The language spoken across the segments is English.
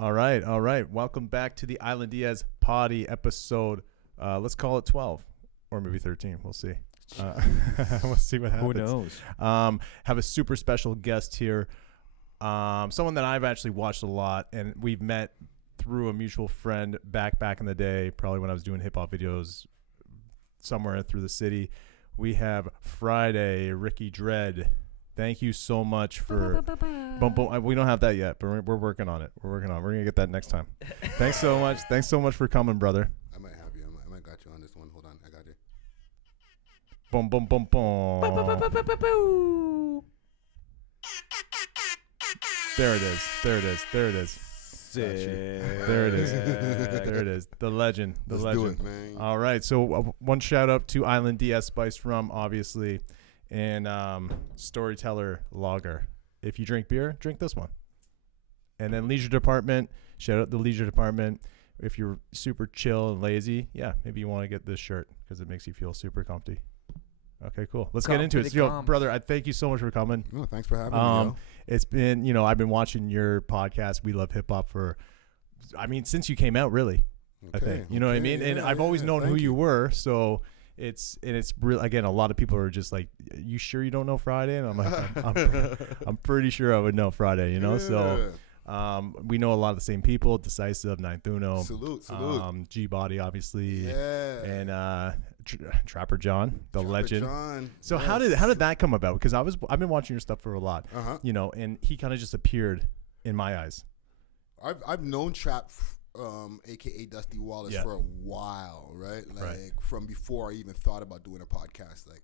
All right. Welcome back to the Island Diaz Poddy episode. Let's call it 12 or maybe 13. We'll see. We'll see what happens. Who knows? Have a super special guest here. Someone that I've actually watched a lot, and we've met through a mutual friend back in the day, probably when I was doing hip hop videos somewhere through the city. We have Friday, Ricky Dred. Thank you so much for we don't have that yet, but we're working on it. We're gonna get that next time. Thanks so much for coming, brother. I might have you. I might got you on this one. Hold on, I got you. Boom, boom, boom, boom. There it is. There it is. The legend. Let's do it, man. All right. So one shout out to Island Diaz spiced rum, obviously, and Storyteller Lager. If you drink beer, drink this one. And then Leisure Department. Shout out the Leisure Department. If you're super chill and lazy, yeah, maybe you want to get this shirt because it makes you feel super comfy. Okay, cool. Let's get into it. Yo, brother, I thank you so much for coming. No, thanks for having me. Yo. It's been, I've been watching your podcast, We Love Hip Hop, since you came out, really. Okay, I think. You know what I mean? And I've always known who you were, so it's really, again, a lot of people are just like, you sure you don't know Friday? And I'm like, I'm pretty sure I would know Friday, So we know a lot of the same people, Decisive, Ninth Uno. Salute. G-Body, obviously. Yeah. And Trapper John, the legend. John. So yes. How did that come about? Because I've been watching your stuff for a lot, and he kind of just appeared in my eyes. I've known Trap, aka Dusty Wallace, for a while, right? From before I even thought about doing a podcast. Like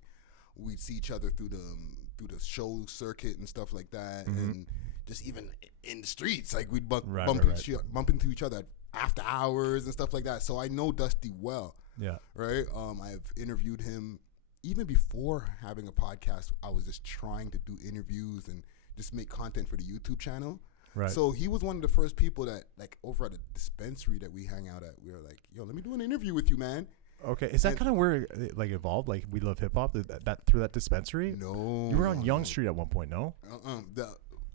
we'd see each other through the show circuit and stuff like that, and just even in the streets, like we'd bump into each other after hours and stuff like that. So I know Dusty well. Yeah. Right. I've interviewed him even before having a podcast. I was just trying to do interviews and just make content for the YouTube channel. Right. So he was one of the first people that, like, over at a dispensary that we hang out at, we were like, yo, let me do an interview with you, man. Okay. Is that kind of where it like evolved? Like We Love Hip Hop that through that dispensary? No. You were on Yonge Street at one point, no?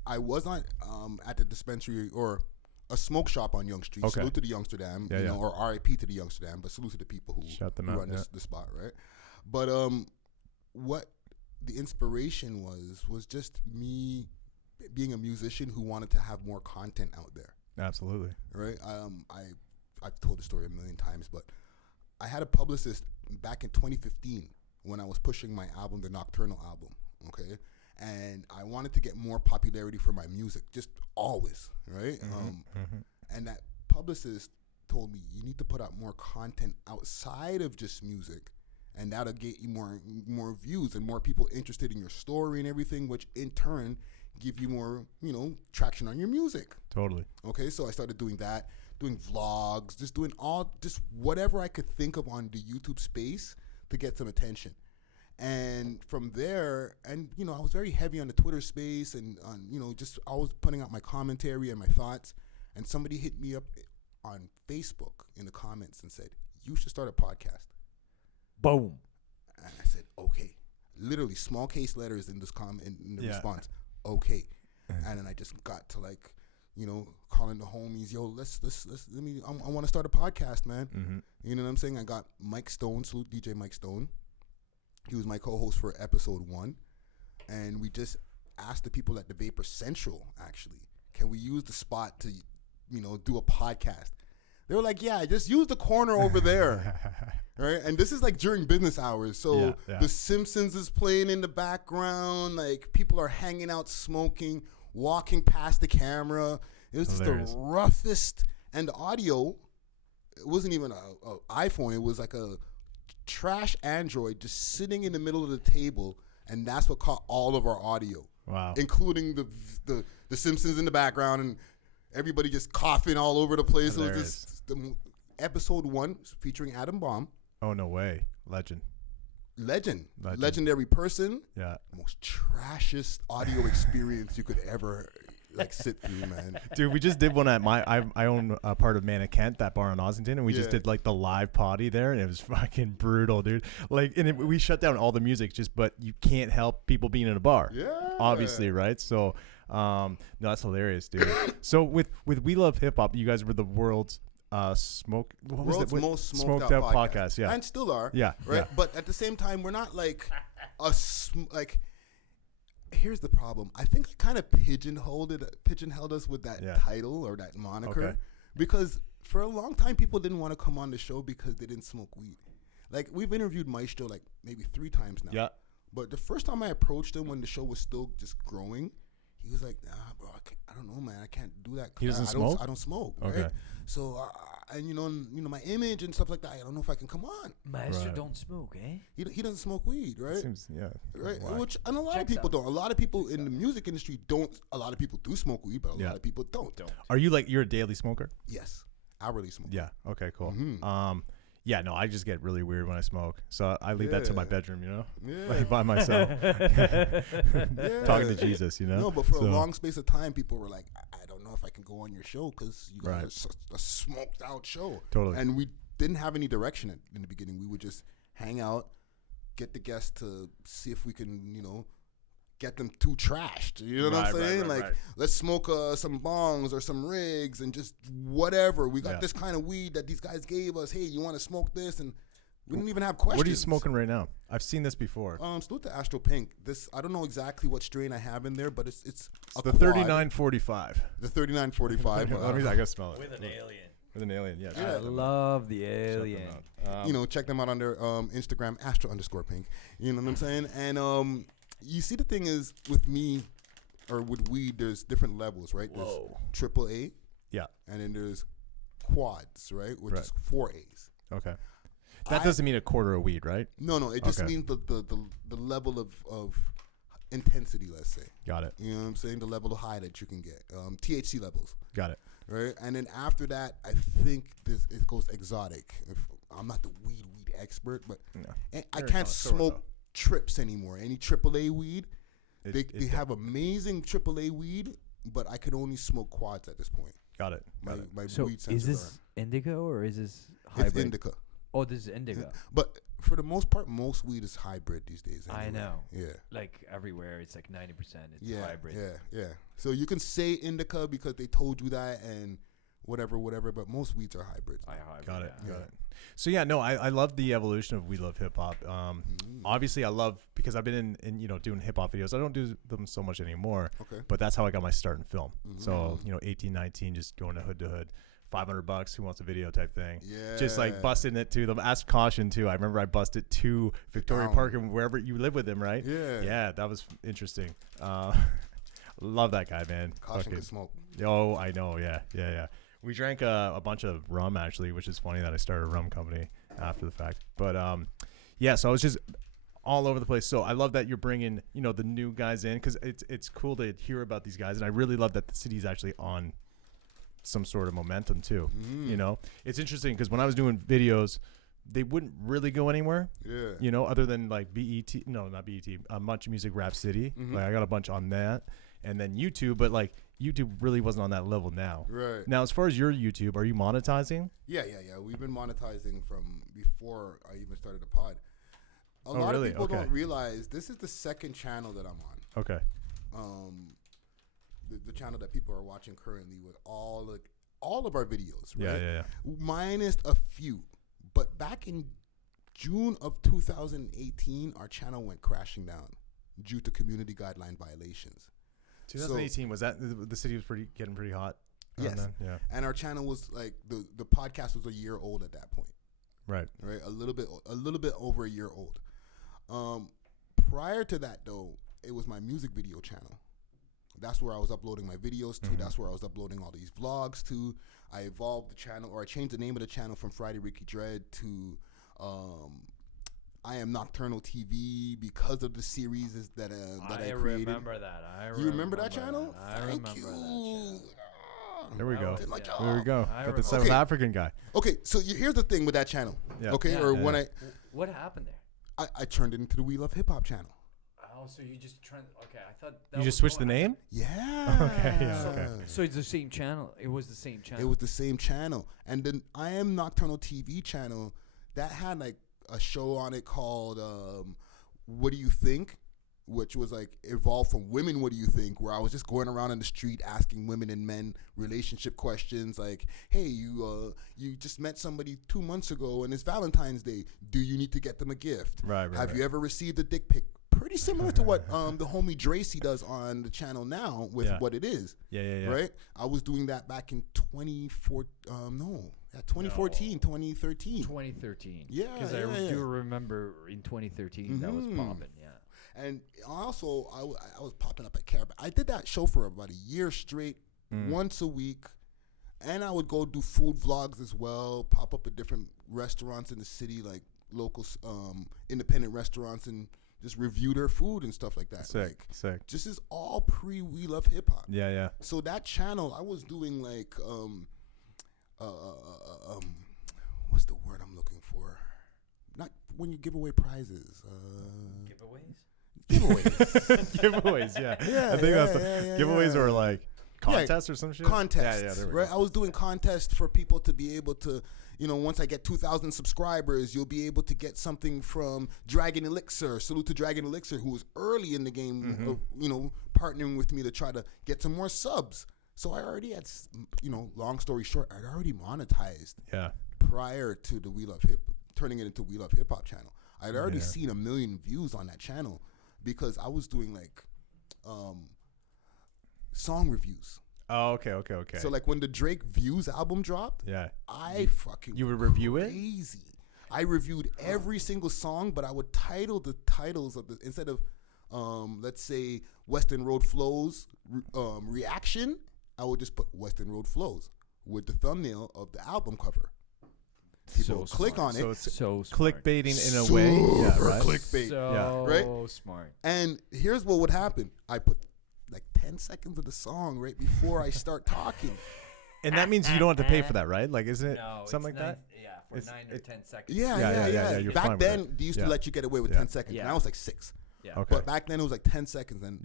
I was on at the dispensary or a smoke shop on Yonge Street. Okay. Salute to the Youngsterdam, or RIP to the Youngsterdam, but salute to the people who run the spot, right? But what the inspiration was just me being a musician who wanted to have more content out there. Absolutely. Right? I've told the story a million times, but I had a publicist back in 2015 when I was pushing my album, the Nocturnal album, okay? And I wanted to get more popularity for my music, just always, right? And that publicist told me, you need to put out more content outside of just music, and that'll get you more views and more people interested in your story and everything, which in turn give you more, traction on your music. Totally. Okay, so I started doing that, doing vlogs, just whatever I could think of on the YouTube space to get some attention. And from there, I was very heavy on the Twitter space and just always putting out my commentary and my thoughts. And somebody hit me up on Facebook in the comments and said, you should start a podcast. Boom. And I said, okay. Literally small case letters in this comment, in the response. Okay. And then I just got to calling the homies, yo, I want to start a podcast, man. You know what I'm saying? I got Mike Stone, salute DJ Mike Stone. He was my co-host for episode 1. And we just asked the people at the Vapor Central, actually, can we use the spot to, do a podcast? They were like, yeah, just use the corner over there. Right? And this is like during business hours. So The Simpsons is playing in the background. Like people are hanging out, smoking, walking past the camera. It was just the roughest. And the audio, it wasn't even an iPhone. It was like a trash Android just sitting in the middle of the table, and that's what caught all of our audio. Wow. Including the Simpsons in the background and everybody just coughing all over the place. Hilarious. It was just episode 1 featuring Adam Baum. Oh, no way. Legendary person. Yeah. Most trashiest audio experience you could ever sit through, man. Dude, we just did one at I own a part of Manna Kent, that bar in Ossington, and we just did the live potty there, and it was fucking brutal, dude. We shut down all the music but you can't help people being in a bar. Yeah. Obviously, right? So No, that's hilarious, dude. So with We Love Hip Hop, you guys were the world's world's most smoked out out podcast. Yeah, and still are. Yeah, right. yeah. But at the same time, we're not like like. Here's the problem. I think I kind of pigeonholed us with that title or that moniker, because for a long time people didn't want to come on the show because they didn't smoke weed. Like, we've interviewed Maestro like maybe 3 times now. Yeah. But the first time I approached him when the show was still just growing, he was like, "Nah, bro, I don't know, man. I can't do that. He doesn't smoke? I don't smoke. Okay. Right? So, and you know, my image and stuff like that. I don't know if I can come on. Maestro don't smoke, eh? He doesn't smoke weed, right? Seems, right. Why? Which, and a lot of Checks people out. don't. A lot of people in the music industry don't. A lot of people do smoke weed, but a lot of people don't. Are you like, you're a daily smoker? Yes, hourly smoke. Yeah. Okay. Cool. Mm-hmm. Yeah. No, I just get really weird when I smoke, so I leave that to my bedroom. You know, Yeah. like by myself, talking to Jesus. You know. No, but for a long space of time, people were like, I don't know if I can go on your show because you got a smoked out show. Totally. And we didn't have any direction in the beginning. We would just hang out, get the guests to see if we can, you know, get them too trashed. You know what I'm saying? Let's smoke some bongs or some rigs and just whatever. We got this kind of weed that these guys gave us. Hey, you want to smoke this? And we didn't even have questions. What are you smoking right now? I've seen this before. Salute to Astro Pink. This, I don't know exactly what strain I have in there, but it's the 3945. The 3945. I gotta smell it. With an alien. With an alien, yes. I love the alien. You know, check them out on their Instagram, Astro_Pink. You know what I'm saying? And you see, the thing is with me, or with weed, there's different levels, right? There's AAA. Yeah. And then there's quads, right? Which is 4 A's. Okay. That doesn't mean a quarter of weed, right? No. It just means the level of intensity, let's say. Got it. You know what I'm saying? The level of high that you can get. THC levels. Got it. Right? And then after that, I think it goes exotic. I'm not the weed expert, but I can't smoke trips anymore. Any AAA weed, they have amazing AAA weed, but I could only smoke quads at this point. Got it. My So weed is this indica or is this hybrid? It's indica. Oh, this is indica. But for the most part, most weed is hybrid these days. Anyway. I know. Yeah. Like everywhere, it's like 90%. It's hybrid. Yeah. So you can say indica because they told you that and whatever. But most weeds are hybrids. Got it. So I love the evolution of We Love Hip Hop. Obviously I love, because I've been in you know, doing hip hop videos. I don't do them so much anymore. Okay. But that's how I got my start in film. So, you know, 18, 19, just going to hood. $500, who wants a video type thing. Yeah. Just like busting it to them. Ask Caution too. I remember I busted to Victoria Park and wherever you live with him, right? Yeah. Yeah, that was interesting. Love that guy, man. Caution can smoke. Oh, I know. Yeah. We drank a bunch of rum actually, which is funny that I started a rum company after the fact. But so I was just all over the place. So I love that you're bringing, you know, the new guys in, because it's cool to hear about these guys, and I really love that the city's actually on some sort of momentum too. You know, it's interesting because when I was doing videos, they wouldn't really go anywhere. Yeah. You know, other than like BET, no, not BET, Much Music Rap City. Like I got a bunch on that, and then YouTube, but like YouTube really wasn't on that level now. Right. Now, as far as your YouTube, are you monetizing? Yeah. We've been monetizing from before I even started the pod. A lot of people don't realize this is the second channel that I'm on. Okay. The channel that people are watching currently with all of our videos, right? Yeah. Minus a few. But back in June of 2018, our channel went crashing down due to community guideline violations. 2018, was that the city was getting pretty hot? Yes. Then? Yeah. And our channel was like the podcast was a year old at that point. Right. A little bit over a year old. Prior to that though, it was my music video channel. That's where I was uploading my videos to. That's where I was uploading all these vlogs to. I evolved the channel, or I changed the name of the channel from Friday Ricky Dred to I Am Nocturnal TV because of the series that I created. Remember that. You remember that channel? Thank you. There we go. Did my job. There we go. Got the South African guy. Okay, so here's the thing with that channel. Yeah. Okay, what happened there? I turned it into the We Love Hip Hop channel. Oh, so you just okay, I thought that you just switched the name? Yeah. Okay. So it's the same channel. It was the same channel. It was the same channel. And then I Am Nocturnal TV channel that had like a show on it called What Do You Think? which was like evolved from Women What Do You Think, where I was just going around in the street asking women and men relationship questions like, hey, you just met somebody 2 months ago and it's Valentine's Day. Do you need to get them a gift? Have you ever received a dick pic? Pretty similar to what the homie Dracy does on the channel now with What It Is. Yeah. Right? I was doing that back in 2014, 2013. 2013. Yeah. Because I do remember in 2013 that was popping, yeah. And also, I was popping up at Carib. I did that show for about a year straight, once a week. And I would go do food vlogs as well, pop up at different restaurants in the city, like local independent restaurants, and just review their food and stuff like that. Sick. This is all pre We Love Hip Hop. Yeah. So that channel, I was doing like, what's the word I'm looking for? Not when you give away prizes. Giveaways, yeah. I think that's giveaways or like contests or some shit. Contests, there we right? go. I was doing contests for people to be able to, once I get 2,000 subscribers, you'll be able to get something from Dragon Elixir. Salute to Dragon Elixir, who was early in the game, partnering with me to try to get some more subs. So I already had, long story short, I'd already monetized prior to the turning it into We Love Hip Hop channel. I'd already seen 1 million views on that channel because I was doing like song reviews. Oh, okay. So like when the Drake Views album dropped, I fucking you would review crazy. I reviewed every single song, but I would title the titles of instead of let's say Western Road Flows reaction, I would just put Western Road Flows with the thumbnail of the album cover. People click on it. So it's so clickbaiting in a way. Yeah, right. Clickbait. Right? Smart. And here's what would happen. I put like 10 seconds of the song right before I start talking. And that means you don't have to pay for that, right? Like, isn't it something like that? Yeah, for 9 or 10 seconds. Yeah. You're back fine then, they used to let you get away with 10 seconds. Yeah. Now it's like 6. Yeah. Okay. But back then it was like 10 seconds. And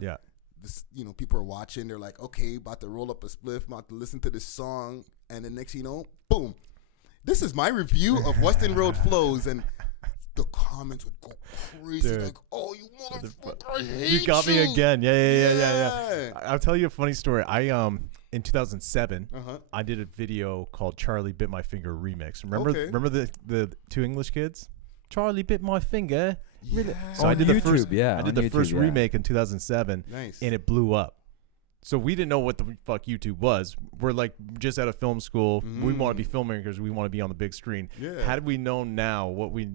this, people are watching. They're like, okay, about to roll up a spliff, about to listen to this song. And the next, boom. This is my review of Western Road Flows. And the comments would go crazy. Dude. Like, oh, you motherfucker, I hate you. You got me again. Yeah. I'll tell you a funny story. In 2007, I did a video called Charlie Bit My Finger Remix. Remember the 2 English kids? Charlie Bit My Finger. Yeah. So I did the first YouTube, remake in 2007. Nice. And it blew up. So we didn't know what the fuck YouTube was. We're like just out of film school. We want to be filmmakers. We want to be on the big screen. Yeah. Had we known now what we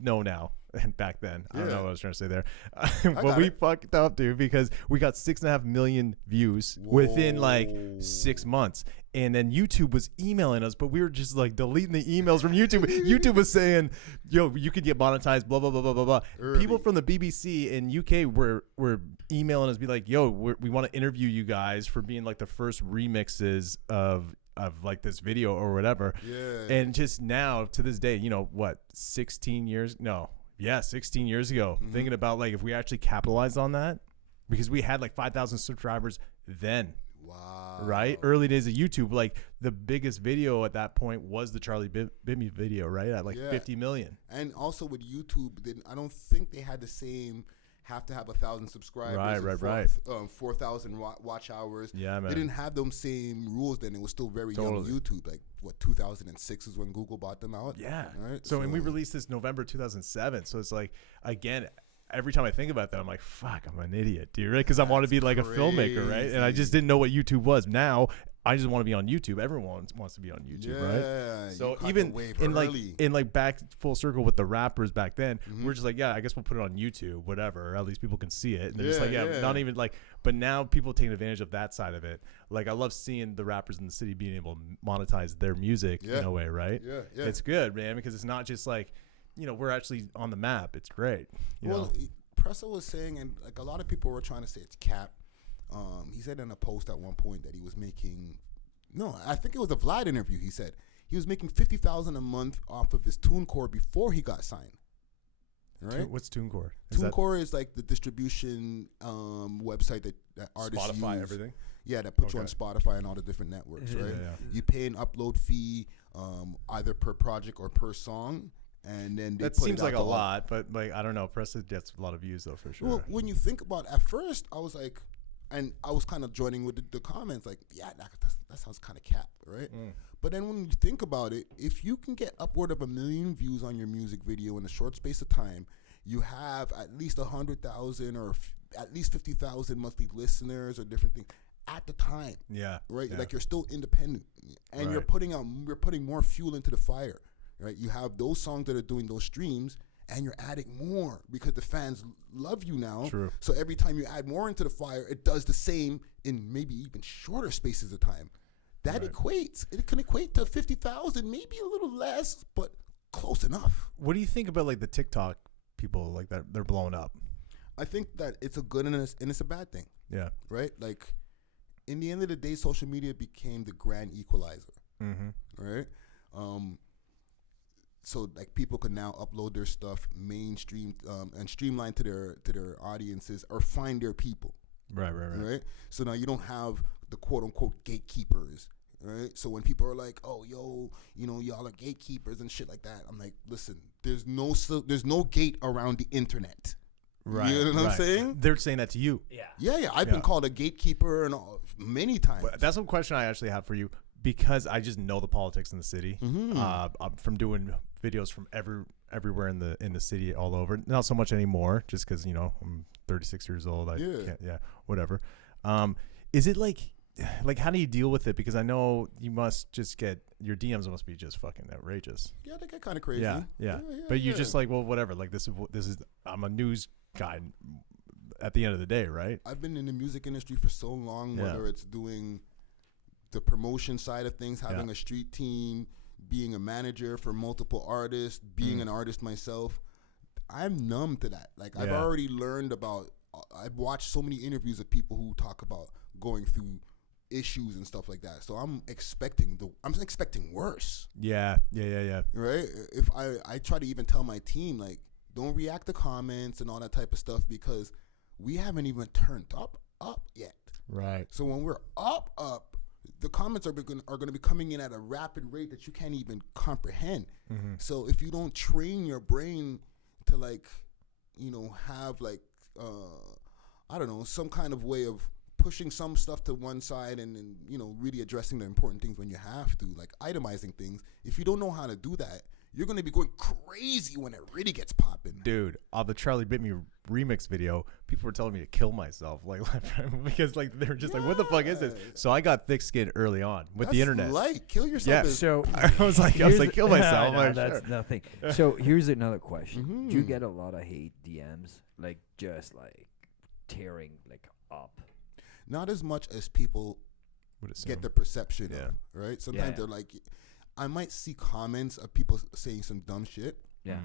know now, and back then, I don't know what I was trying to say there. But we fucked up, dude, because we got 6.5 million views within like 6 months. And then YouTube was emailing us, but we were just like deleting the emails from YouTube. YouTube was saying, yo, you could get monetized, blah, blah, blah, blah, blah, blah. People from the BBC in UK were emailing us, be like, yo, we want to interview you guys for being like the first remixes of like this video or whatever. Yeah. And just now to this day, 16 years ago, thinking about like if we actually capitalized on that, because we had like 5,000 subscribers then. Wow. Right? Early days of YouTube, like the biggest video at that point was the Charlie Bit Me video, right? At like 50 million. And also with YouTube, I don't think they had the same have to have 1,000 subscribers. Right. 4,000 watch hours. Yeah, man. They didn't have those same rules then. It was still very young YouTube. Like, 2006 is when Google bought them out? Yeah. Right? So, and we released this November 2007. So it's like, again, every time I think about that, I'm like, fuck, I'm an idiot, dude, right? Because I want to be like a filmmaker, right? And I just didn't know what YouTube was. Now, I just want to be on YouTube. Everyone wants to be on YouTube, right? So even in like back full circle with the rappers back then, we're just like, I guess we'll put it on YouTube, whatever. At least people can see it. And they're just like, not even like. But now people taking advantage of that side of it. Like I love seeing the rappers in the city being able to monetize their music in a way, right? Yeah. It's good, man, because it's not just like, we're actually on the map. It's great. You know? Pressa was saying, and like a lot of people were trying to say it's cap. He said in a post at one point that he was making, I think it was a Vlad interview. He said he was making $50,000 a month off of his TuneCore before he got signed. Right? What's TuneCore? TuneCore is like the distribution website that artists Spotify, use. everything. Yeah, that puts you on Spotify and all the different networks, right? Yeah. You pay an upload fee, either per project or per song, and then they That put seems it out like a to all- lot, but like I don't know. Press gets a lot of views though for sure. Well, when you think about it, at first, I was like, and I was kind of joining with the comments, like, yeah, that sounds kind of cap, right? But then when you think about it, if you can get upward of 1 million views on your music video in a short space of time, you have at least 100,000 or at least 50,000 monthly listeners or different things at the time. Yeah. Right? Yeah. Like you're still independent, and Right. you're putting more fuel into the fire, right? You have those songs that are doing those streams, and you're adding more because the fans love you now. True. So every time you add more into the fire, it does the same in maybe even shorter spaces of time. That equates. It can equate to 50,000, maybe a little less, but close enough. What do you think about like the TikTok people like that? They're blowing up. I think that it's a good and it's a bad thing, Yeah. right? Like, in the end of the day, social media became the grand equalizer, right? So like people can now upload their stuff mainstream and streamline to their audiences or find their people. Right. So now you don't have the quote unquote gatekeepers. Right. So when people are like, "Oh, yo, y'all are gatekeepers and shit like that," I'm like, "Listen, there's no gate around the internet." Right. You know what I'm saying? They're saying that to you. Yeah. Yeah. I've been called a gatekeeper and many times. But that's a question I actually have for you because I just know the politics in the city. I'm from doing videos from everywhere in the city, all over. Not so much anymore, just because I'm 36 years old. I can't, whatever. Is it like how do you deal with it? Because I know you must just get your DMs must be just fucking outrageous. Yeah, they get kind of crazy. Yeah. But you just like, well, whatever. Like this is I'm a news guy. At the end of the day, right? I've been in the music industry for so long, whether it's doing the promotion side of things, having a street team, being a manager for multiple artists, being an artist myself. I'm numb to that. Like I've already learned I've watched so many interviews of people who talk about going through issues and stuff like that. So I'm expecting worse. Yeah. Right? If I try to even tell my team, like, don't react to comments and all that type of stuff because we haven't even turned up yet. Right. So when we're up, the comments are going to be coming in at a rapid rate that you can't even comprehend. So if you don't train your brain to have I don't know, some kind of way of pushing some stuff to one side and really addressing the important things when you have to, like itemizing things. If you don't know how to do that, you're going to be going crazy when it really gets popping. Dude, on the Charlie Bit Me remix video, people were telling me to kill myself, because they were just like, "What the fuck is this?" So I got thick skin early on with the internet. Like, kill yourself. Yeah. So I was like, kill myself. No, I'm like, that's sure. nothing. So here's another question: Do you get a lot of hate DMs, like just like tearing like up? Not as much as people Would assume. get the perception of, right? Sometimes Yeah. they're like, I might see comments of people saying some dumb shit. Yeah.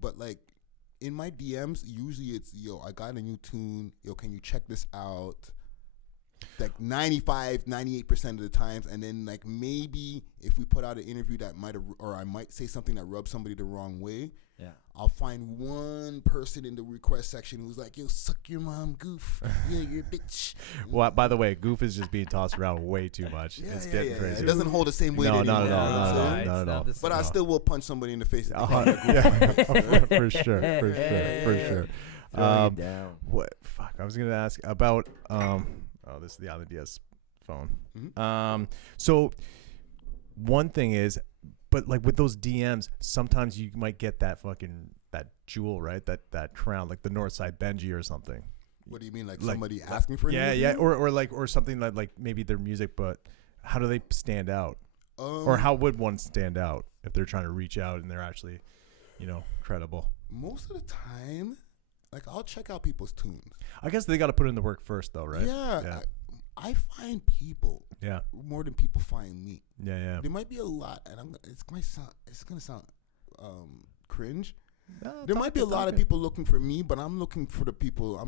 But like in my DMs, usually it's, "Yo, I got a new tune. Yo, can you check this out?" Like 98% of the times. And then like maybe if we put out an interview that or I might say something that rubs somebody the wrong way, Yeah. I'll find one person in the request section who's like, "Yo, suck your mom, goof. Yeah, you're a bitch." Well, by the way, goof is just being tossed around way too much. It's getting crazy. It doesn't hold the same weight No, anymore. not at all, you know not what at I'm all, saying? not at all. But I still will punch somebody in the face. If they call me a goof. Yeah, for sure. Throwing it down. What? Fuck. I was gonna ask about. This is the Island Diaz phone. So one thing is, but like with those DMs, sometimes you might get that jewel, right? That crown, like the Northside Benji or something. What do you mean, like Like, somebody asking for an Yeah, interview? or something like maybe their music, but how do they stand out? Um, Or how would one stand out if they're trying to reach out and they're actually, credible? Most of the time, like I'll check out people's tunes. I guess they got to put in the work first, though, right? Yeah. I find people Yeah. more than people find me. Yeah. There might be a lot, and it's gonna sound cringe. No, There might be a lot of it. people looking for me, but I'm looking for the people.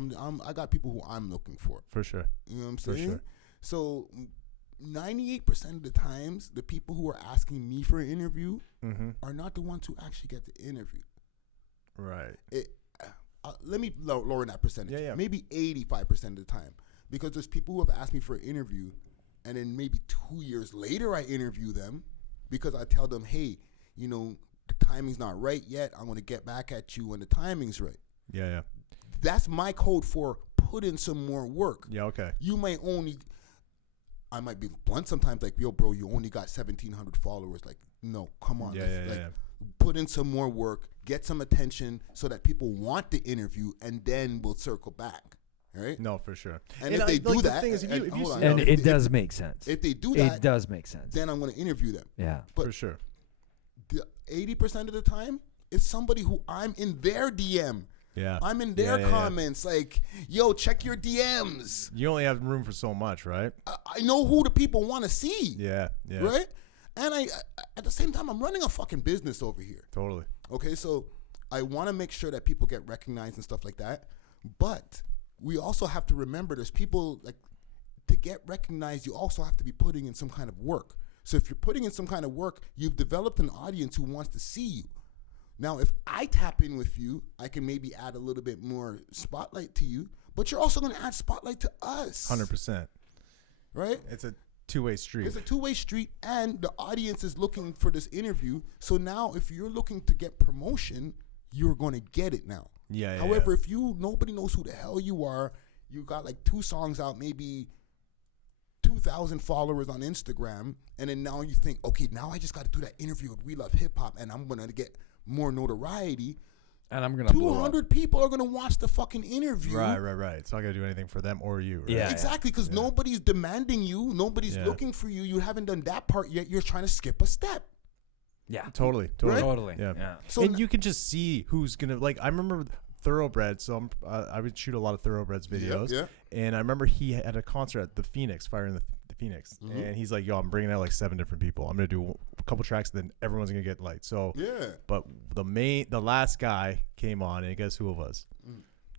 I got people who I'm looking for. For sure. You know what I'm For saying? sure. So 98% of the times, the people who are asking me for an interview are not the ones who actually get the interview. Right. Let me lower that percentage. Yeah. Maybe 85% of the time. Because there's people who have asked me for an interview, and then maybe 2 years later I interview them because I tell them, "Hey, the timing's not right yet. I'm going to get back at you when the timing's right. Yeah. That's my code for put in some more work. Yeah, okay. I might be blunt sometimes, like, yo, bro, you only got 1,700 followers. Like, no, come on. Put in some more work, get some attention so that people want the interview, and then we'll circle back. Right? No, for sure. And if they do that, it does make sense. If they do that, it does make sense. Then I'm going to interview them. Yeah, but for sure. The 80% of the time, it's somebody who I'm in their DM. Yeah. I'm in their comments like, yo, check your DMs. You only have room for so much, right? I know who the people want to see. Yeah. Right? And I at the same time, I'm running a fucking business over here. Totally. Okay, so I want to make sure that people get recognized and stuff like that. But we also have to remember there's people, like, to get recognized, you also have to be putting in some kind of work. So if you're putting in some kind of work, you've developed an audience who wants to see you. Now, if I tap in with you, I can maybe add a little bit more spotlight to you, but you're also going to add spotlight to us. 100%. Right? It's a two-way street. It's a two-way street, and the audience is looking for this interview. So now if you're looking to get promotion, you're going to get it now. Yeah. However, if nobody knows who the hell you are, you got like 2 songs out, maybe 2,000 followers on Instagram, and then now you think, okay, now I just got to do that interview with We Love Hip Hop, and I'm going to get more notoriety, and I'm gonna 200 people are gonna watch the fucking interview. Right. It's not gonna do anything for them or you. Right? Yeah, exactly, because nobody's demanding you, nobody's looking for you. You haven't done that part yet. You're trying to skip a step. Yeah, Right? Totally. Yeah. So and you can just see who's gonna, like. I remember Thoroughbreds. So I would shoot a lot of Thoroughbreds videos. Yeah. And I remember he had a concert at the Phoenix, Fire in the Phoenix, and he's like, "Yo, I'm bringing out like 7 different people. I'm gonna do a couple tracks, then everyone's gonna get light." So but the last guy came on, and guess who it was?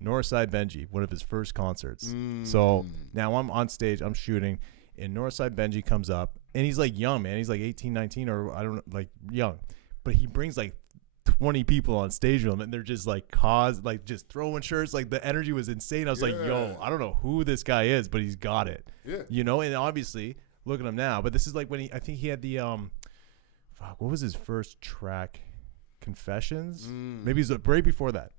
Northside Benji, one of his first concerts. So now I'm on stage, I'm shooting, and Northside Benji comes up, and he's like young, man. He's like 18, 19, or I don't know, like young, but he brings like 20 people on stage with him, and they're just like just throwing shirts. Like, the energy was insane. I was like, yo, I don't know who this guy is, but he's got it. You know, and obviously look at him now. But this is like when I think he had the what was his first track? Confessions? Maybe it was right before that.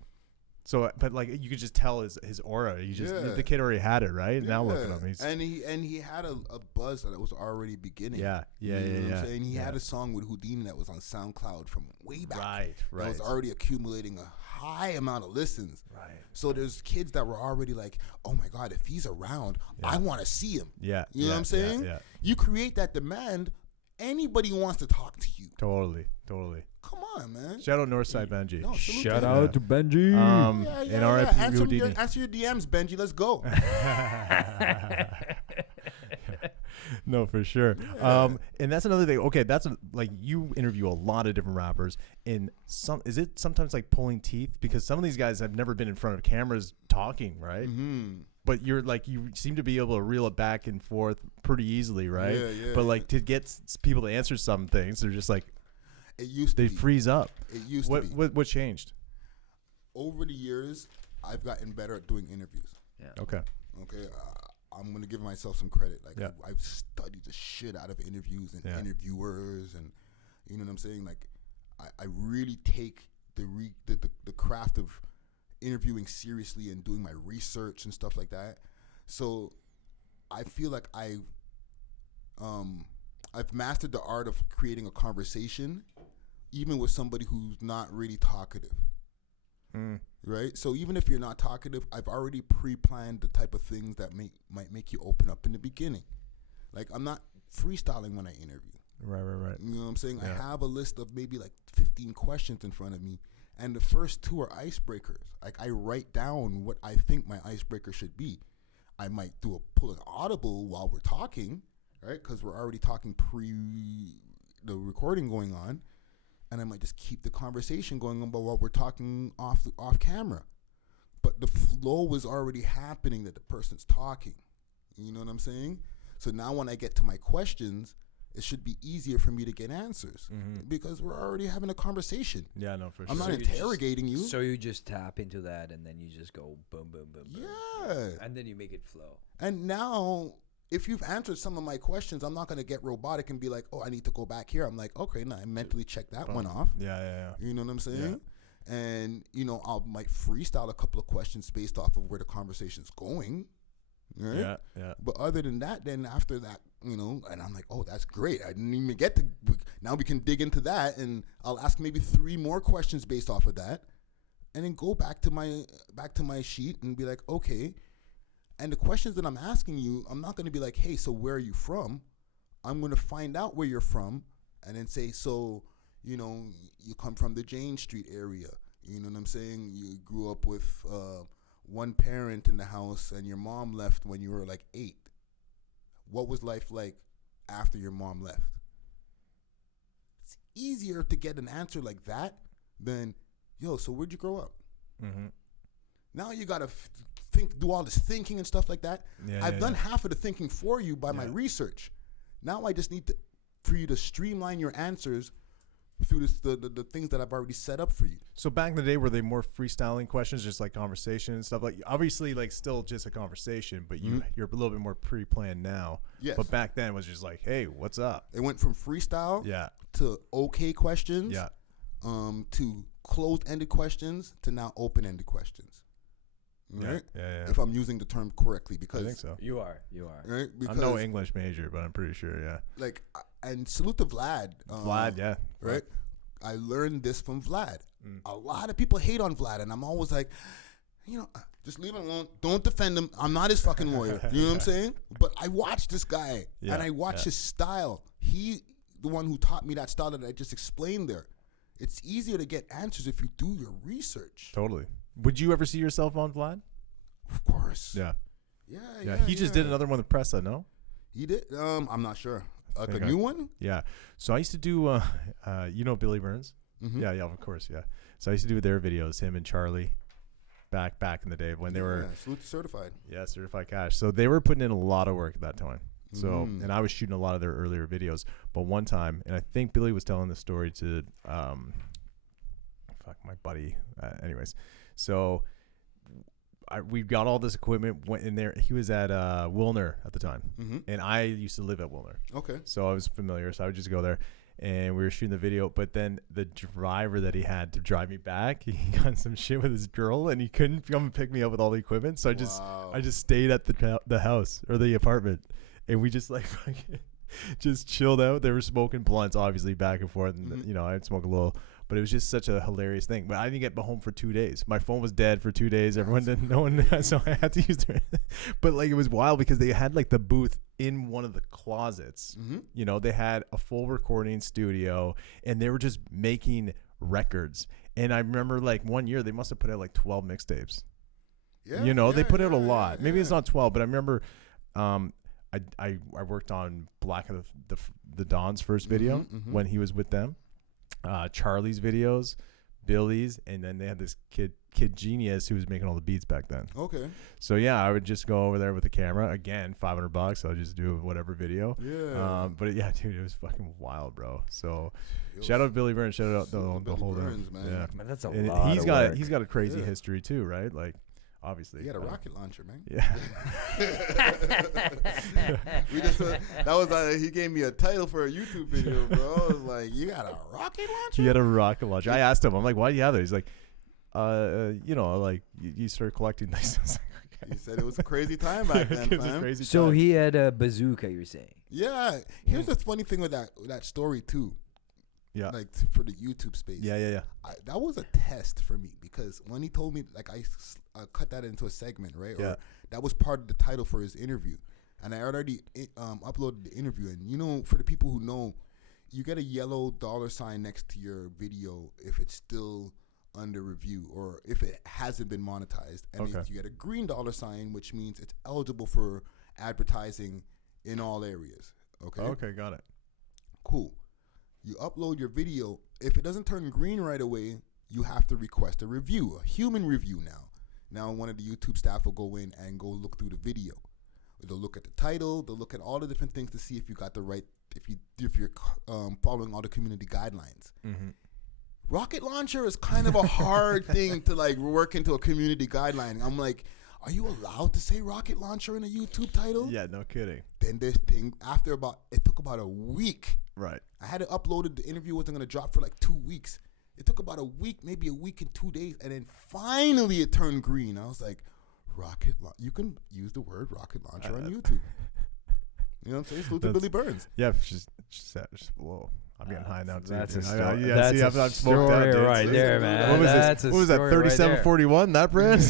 So, but like, you could just tell his aura. The kid already had it, right? Now look at him. And he had a buzz that was already beginning. Yeah. You know what I'm saying? He had a song with Houdini that was on SoundCloud from way back. Right. That was already accumulating a high amount of listens. Right. So there's kids that were already like, oh my God, if he's around, I want to see him. Yeah. You know what I'm saying? Yeah. You create that demand. Anybody wants to talk to you. Totally. Come on, man. Shout out Northside Benji. No, shout out to Benji. And RIP answer your DMs, Benji. Let's go. No, for sure. Yeah. And that's another thing. Okay, like, you interview a lot of different rappers, and is it sometimes like pulling teeth, because some of these guys have never been in front of cameras talking, right? But you seem to be able to reel it back and forth pretty easily, right? Yeah. But like, to get people to answer some things, they're just like, they freeze up. It used to be. What changed? Over the years, I've gotten better at doing interviews. Yeah. Okay. I'm gonna give myself some credit. Like, Yeah. I've studied the shit out of interviews and interviewers, and you know what I'm saying. Like, I really take the craft of interviewing seriously and doing my research and stuff like that. So I feel like I've mastered the art of creating a conversation, even with somebody who's not really talkative. Right? So even if you're not talkative, I've already pre-planned the type of things that might make you open up in the beginning. Like, I'm not freestyling when I interview. Right. You know what I'm saying? Yeah. I have a list of maybe like 15 questions in front of me, and the first 2 are icebreakers. Like, I write down what I think my icebreaker should be. I might pull an audible while we're talking, right? Because we're already talking the recording going on. And I might just keep the conversation going on while we're talking off camera. But the flow was already happening that the person's talking. You know what I'm saying? So now when I get to my questions, it should be easier for me to get answers because we're already having a conversation. Yeah, no, for sure. I'm not interrogating you. So you just tap into that, and then you just go boom, boom, boom, boom. Yeah. And then you make it flow. And now if you've answered some of my questions, I'm not going to get robotic and be like, oh, I need to go back here. I'm like, okay, now I mentally check that one off. Yeah. You know what I'm saying? Yeah. And, you know, I might freestyle a couple of questions based off of where the conversation's going. Right? Yeah. But other than that, then after that, you know, and I'm like, oh, that's great. I didn't even get to, now we can dig into that, and I'll ask maybe 3 more questions based off of that, and then go back to my sheet and be like, okay. And the questions that I'm asking you, I'm not going to be like, hey, so where are you from? I'm going to find out where you're from and then say, so, you know, you come from the Jane Street area. You know what I'm saying? You grew up with one parent in the house and your mom left when you were like 8. What was life like after your mom left? It's easier to get an answer like that than, yo, so where'd you grow up? Mm-hmm. Now you got to do all this thinking and stuff like that. I've done half of the thinking for you by my research. Now I just need for you to streamline your answers through the things that I've already set up for you. So back in the day, were they more freestyling questions, just like conversation and stuff? Like obviously, like still just a conversation, but you're a little bit more pre-planned now. Yes. But back then it was just like, hey, what's up? It went from freestyle to okay questions to closed-ended questions to now open-ended questions. Right? Yeah. If I'm using the term correctly, because I think so. You are. Right? Because I'm no English major, but I'm pretty sure. Yeah. Like, and salute to Vlad. Vlad, yeah. Right. I learned this from Vlad. A lot of people hate on Vlad, and I'm always like, you know, just leave him alone. Don't defend him. I'm not his fucking lawyer. You know what I'm saying? But I watched this guy, and I watched his style. He, the one who taught me that style that I just explained there. It's easier to get answers if you do your research. Totally. Would you ever see yourself on Vlad? Of course. Yeah. He just did another one with Pressa, no? He did? I'm not sure. Like a new one? Yeah. So I used to do, you know Billy Burns? Mm-hmm. Yeah, of course, yeah. So I used to do their videos, him and Charlie, back in the day when they were. Salute to Certified. Yeah, Certified Cash. So they were putting in a lot of work at that time. So, and I was shooting a lot of their earlier videos. But one time, and I think Billy was telling the story to, my buddy. Anyways, so we got all this equipment, went in there. He was at Wilner at the time, and I used to live at Wilner. Okay. So I was familiar, so I would just go there, and we were shooting the video. But then the driver that he had to drive me back, he got some shit with his girl, and he couldn't come and pick me up with all the equipment. So I just stayed at the house or the apartment. And we just like fucking just chilled out. They were smoking blunts, obviously, back and forth. And, you know, I'd smoke a little. But it was just such a hilarious thing. But I didn't get home for 2 days. My phone was dead for 2 days. Everyone didn't know. So I had to use their. But, like, it was wild because they had, like, the booth in one of the closets. You know, they had a full recording studio. And they were just making records. And I remember, like, one year they must have put out, like, 12 mixtapes. Yeah. You know, they put out a lot. Maybe it's not 12. But I remember I worked on Black of the Dawn's first video when he was with them, Charlie's videos, Billy's, and then they had this kid Genius who was making all the beats back then. Okay. So yeah, I would just go over there with the camera again, $500. I'll just do whatever video. Yeah. But yeah, dude, it was fucking wild, bro. So shout out Billy Burns, shout out the whole Burns, man. Yeah, man, that's a lot. He's got a crazy history too, right? Like. Obviously, he had a rocket launcher, man. Yeah. We just that was he gave me a title for a YouTube video, bro. I was like, "You got a rocket launcher?" He had a rocket launcher. I asked him, I'm like, "Why do you have that?" He's like, you know, like you start collecting these." He said it was a crazy time back then, fam. So he had a bazooka, you're saying? Yeah. Here's the funny thing with that story too. Yeah, like for the YouTube space. Yeah. That was a test for me because when he told me, like, I cut that into a segment, right? Yeah. Or that was part of the title for his interview, and I already uploaded the interview. And you know, for the people who know, you get a yellow $sign next to your video if it's still under review or if it hasn't been monetized, and you get a green $sign, which means it's eligible for advertising in all areas. Okay, got it. Cool. You upload your video. If it doesn't turn green right away, you have to request a review, a human review now. Now one of the YouTube staff will go in and go look through the video. They'll look at the title. They'll look at all the different things to see if you got the right, if you're following all the community guidelines. Rocket launcher is kind of a hard thing to like work into a community guideline. I'm like, are you allowed to say rocket launcher in a YouTube title? Yeah, no kidding. Then this thing, it took about a week. Right. I had it uploaded. The interview wasn't going to drop for like 2 weeks. It took about a week, maybe a week and 2 days. And then finally it turned green. I was like, you can use the word rocket launcher on YouTube. You know what I'm saying? Salute to Billy Burns. Yeah, she's below. I'm getting high now too. That's a dude. story. Yeah, see, I've smoked out, dude. right there, man. What was That's this? a What was that? story right there. 3741. That brand?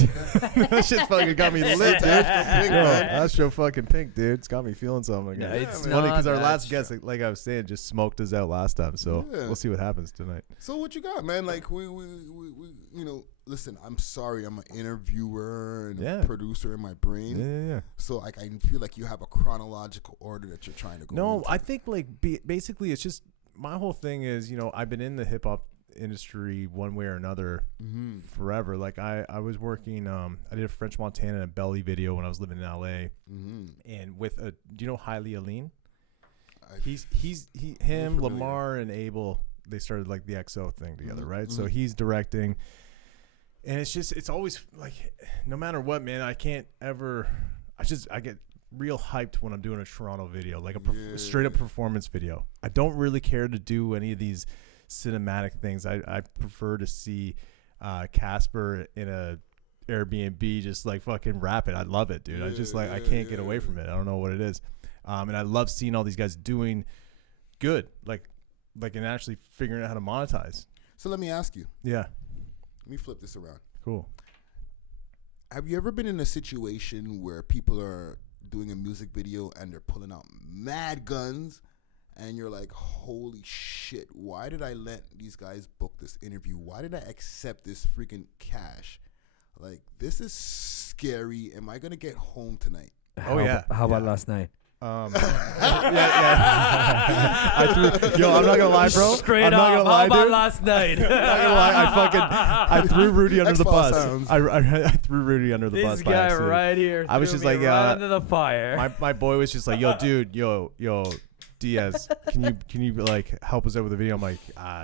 That shit fucking got me lit, dude. That's so fucking pink, dude. It's got me feeling something again. No, it's funny because our not last that guest, like I was saying, just smoked us out last time. So we'll see what happens tonight. So what you got, man? Like we you know, listen, I'm sorry, I'm an interviewer and a producer in my brain. Yeah. So like I feel like you have a chronological order that you're trying to go. No, into. I think like basically it's just my whole thing is, you know, I've been in the hip hop industry one way or another forever. Like I was working, I did a French Montana and Belly video when I was living in LA, and with do you know Haile Aline? Him, Lamar, and Abel. They started like the XO thing together, right? So he's directing, and it's always like, no matter what, man, I get real hyped when I'm doing a Toronto video, like a straight up performance video. I don't really care to do any of these cinematic things. I prefer to see Casper in a Airbnb just like fucking rap it. I love it, dude. I just like I can't get away from it. I don't know what it is. And I love seeing all these guys doing good, like and actually figuring out how to monetize. So let me ask you. Yeah. Let me flip this around. Cool. Have you ever been in a situation where people are doing a music video and they're pulling out mad guns and you're like, holy shit, why did I let these guys book this interview? Why did I accept this freaking cash? Like, this is scary. Am I going to get home tonight? How about last night? Yeah. I'm not gonna lie, bro. Straight up. How about last night? I'm not gonna lie. I threw Rudy under the bus. I threw Rudy under the bus. This guy right here. I was just like, under the fire. My boy was just like, yo, dude, yo, Diaz, can you like help us out with the video? I'm like,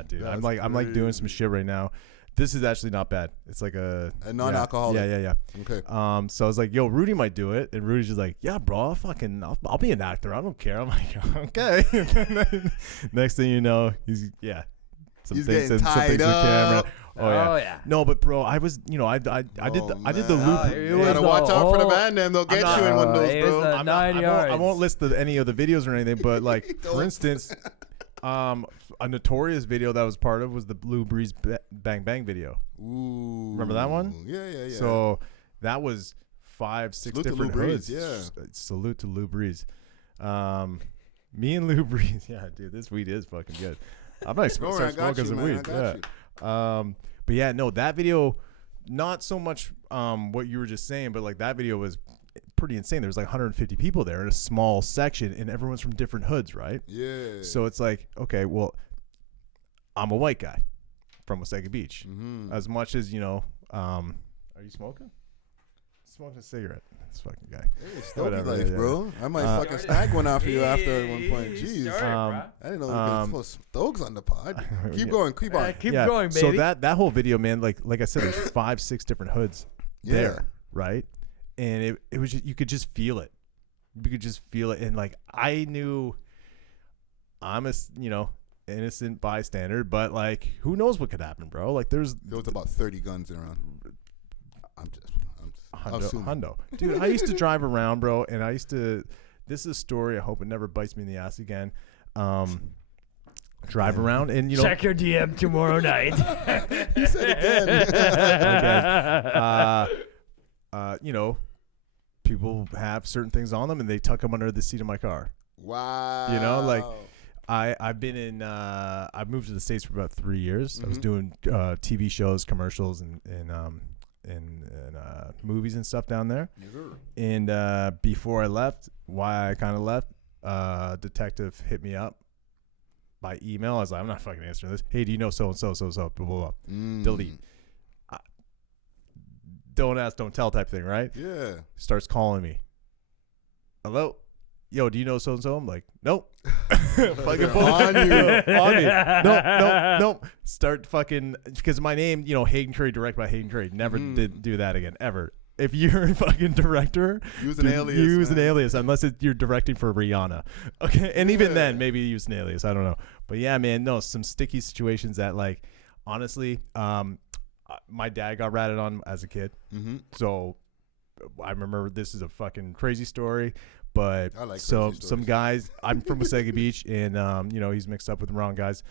dude, I'm like doing some shit right now. This is actually not bad. It's like a non-alcoholic. Yeah. Okay. So I was like, yo, Rudy might do it. And Rudy's just like, yeah, bro, I'll be an actor. I don't care. I'm like, okay. Next thing you know, he's getting tied up. Oh yeah. No, but bro, I was, you know, I did the loop. You gotta watch out for the band, then they'll get you in one of those, bro. I won't list any of the videos or anything, but like, for instance, a notorious video that I was part of was the Blue Breeze Bang Bang video. Ooh. Remember that one? Yeah. So that was 5-6 different hoods. Yeah. Salute to Lou Breeze. Me and Lou Breeze. Yeah, dude, this weed is fucking good. I'm not smoking some weed. Yeah. But yeah, no, that video, not so much what you were just saying, but like that video was pretty insane. There was like 150 people there in a small section, and everyone's from different hoods, right? Yeah. So it's like, okay, well, I'm a white guy from Wasaga Beach. As much as, you know, are you smoking? Smoking a cigarette. This fucking guy. Hey, Stogie life, bro. I might fucking snag one off you after at one point. Jeez. I didn't know we could smoke Stokes on the pod. Keep going. Keep on. Keep going, baby. So that whole video, man, like I said, there's 5-6 different hoods there, right? And it was just, you could just feel it. You could just feel it. And like, I knew I'm a, you know, innocent bystander, but like, who knows what could happen, bro? Like there was about 30 guns around. I'm just Hundo. Dude, I used to drive around, bro, and this is a story, I hope it never bites me in the ass again. Drive around and, you know, check your DM tomorrow night. He said again. You know, people have certain things on them and they tuck them under the seat of my car. Wow. You know, like I've been in I've moved to the States for about 3 years. I was doing TV shows, commercials, and movies and stuff down there. And before I left, why I kind of left, detective hit me up by email. I was like, I'm not fucking answering this. Hey, do you know so and so, blah blah blah. Delete. Don't ask, don't tell type thing, right? Yeah. Starts calling me. Hello? Yo, do you know so and so? I'm like, nope. Fucking on you. On me. Nope. Start fucking, because my name, you know, Hayden Curry, direct by Hayden Curry. Never did do that again, ever. if you're a fucking director, Use an alias. Use an man. alias, unless you're directing for Rihanna. Okay, and even then, maybe use an alias. I don't know. But yeah, man, no, some sticky situations that, like, honestly, my dad got ratted on as a kid. Mm-hmm. So I remember, this is a fucking crazy story. But I like so crazy some stories. guys, I'm from Wasaga Beach, and you know, he's mixed up with the wrong guys.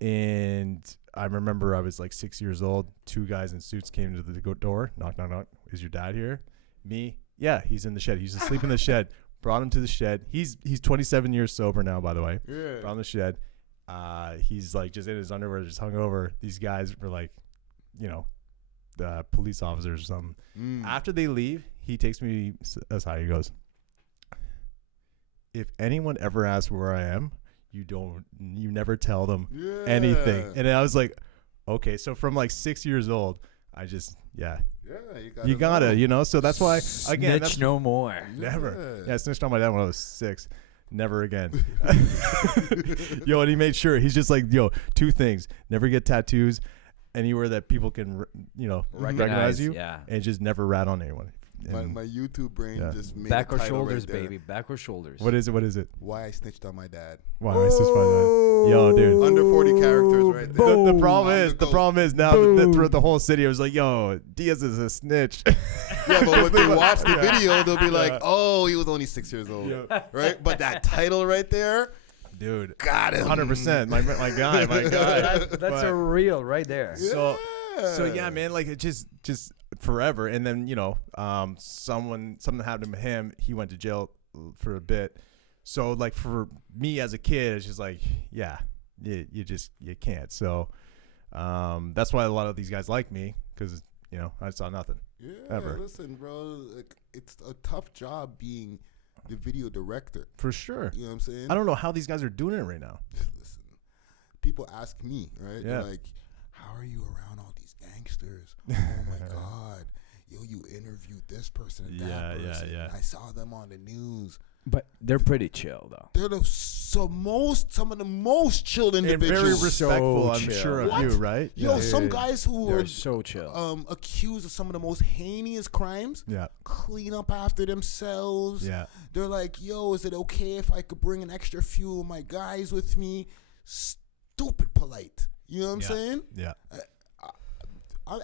And I remember I was like 6 years old. 2 guys in suits came to the door. Knock, knock, knock. Is your dad here? Me? Yeah, he's in the shed. He's asleep in the shed. Brought him to the shed. He's 27 years sober now, by the way. Yeah. Brought him to the shed. He's like just in his underwear, just hungover. These guys were like, you know, police officers or something. After they leave, he takes me aside. He goes, if anyone ever asks where I am, you never tell them anything. And I was like, okay. So from like 6 years old, I just, you gotta, you know, so that's why, again, Snitch that's no more. never. Yeah, I snitched on my dad when I was 6. Never again. Yo, and he made sure, he's just like, yo, 2 things. Never get tattoos anywhere that people can, you know, recognize you. Yeah. And just never rat on anyone. My YouTube brain just made Back a or title shoulders, right there. baby. Back or shoulders. What is it? Why I snitched on my dad. Why I snitched on my dad? Yo, dude. Under 40 characters right there. The problem is now that throughout the whole city, I was like, yo, Diaz is a snitch. Yeah, but when they watch the video, they'll be like, oh, he was only 6 years old. Yeah. Right? But that title right there, Dude, got him. 100%. My guy. That's a reel right there. So yeah, man, like it just forever. And then, you know, something happened to him. He went to jail for a bit. So like for me as a kid, it's just like, yeah, you can't. So that's why a lot of these guys like me, because, you know, I saw nothing. Yeah, ever. Listen, bro, like, it's a tough job being the video director. For sure. You know what I'm saying? I don't know how these guys are doing it right now. Listen, people ask me, right? Yeah. They're like, how are you around all these gangsters? Oh my God. Yo, you interviewed this person and that person. Yeah. I saw them on the news. But they're pretty chill, though. They're some of the most chilled And individuals. very respectful, So I'm chill. sure, of What? you, right? Yo, Yeah. some guys who They're are so chill. accused of some of the most heinous crimes Yeah. clean up after themselves. Yeah. They're like, yo, is it okay if I could bring an extra few of my guys with me? Stupid polite. You know what I'm saying? Yeah.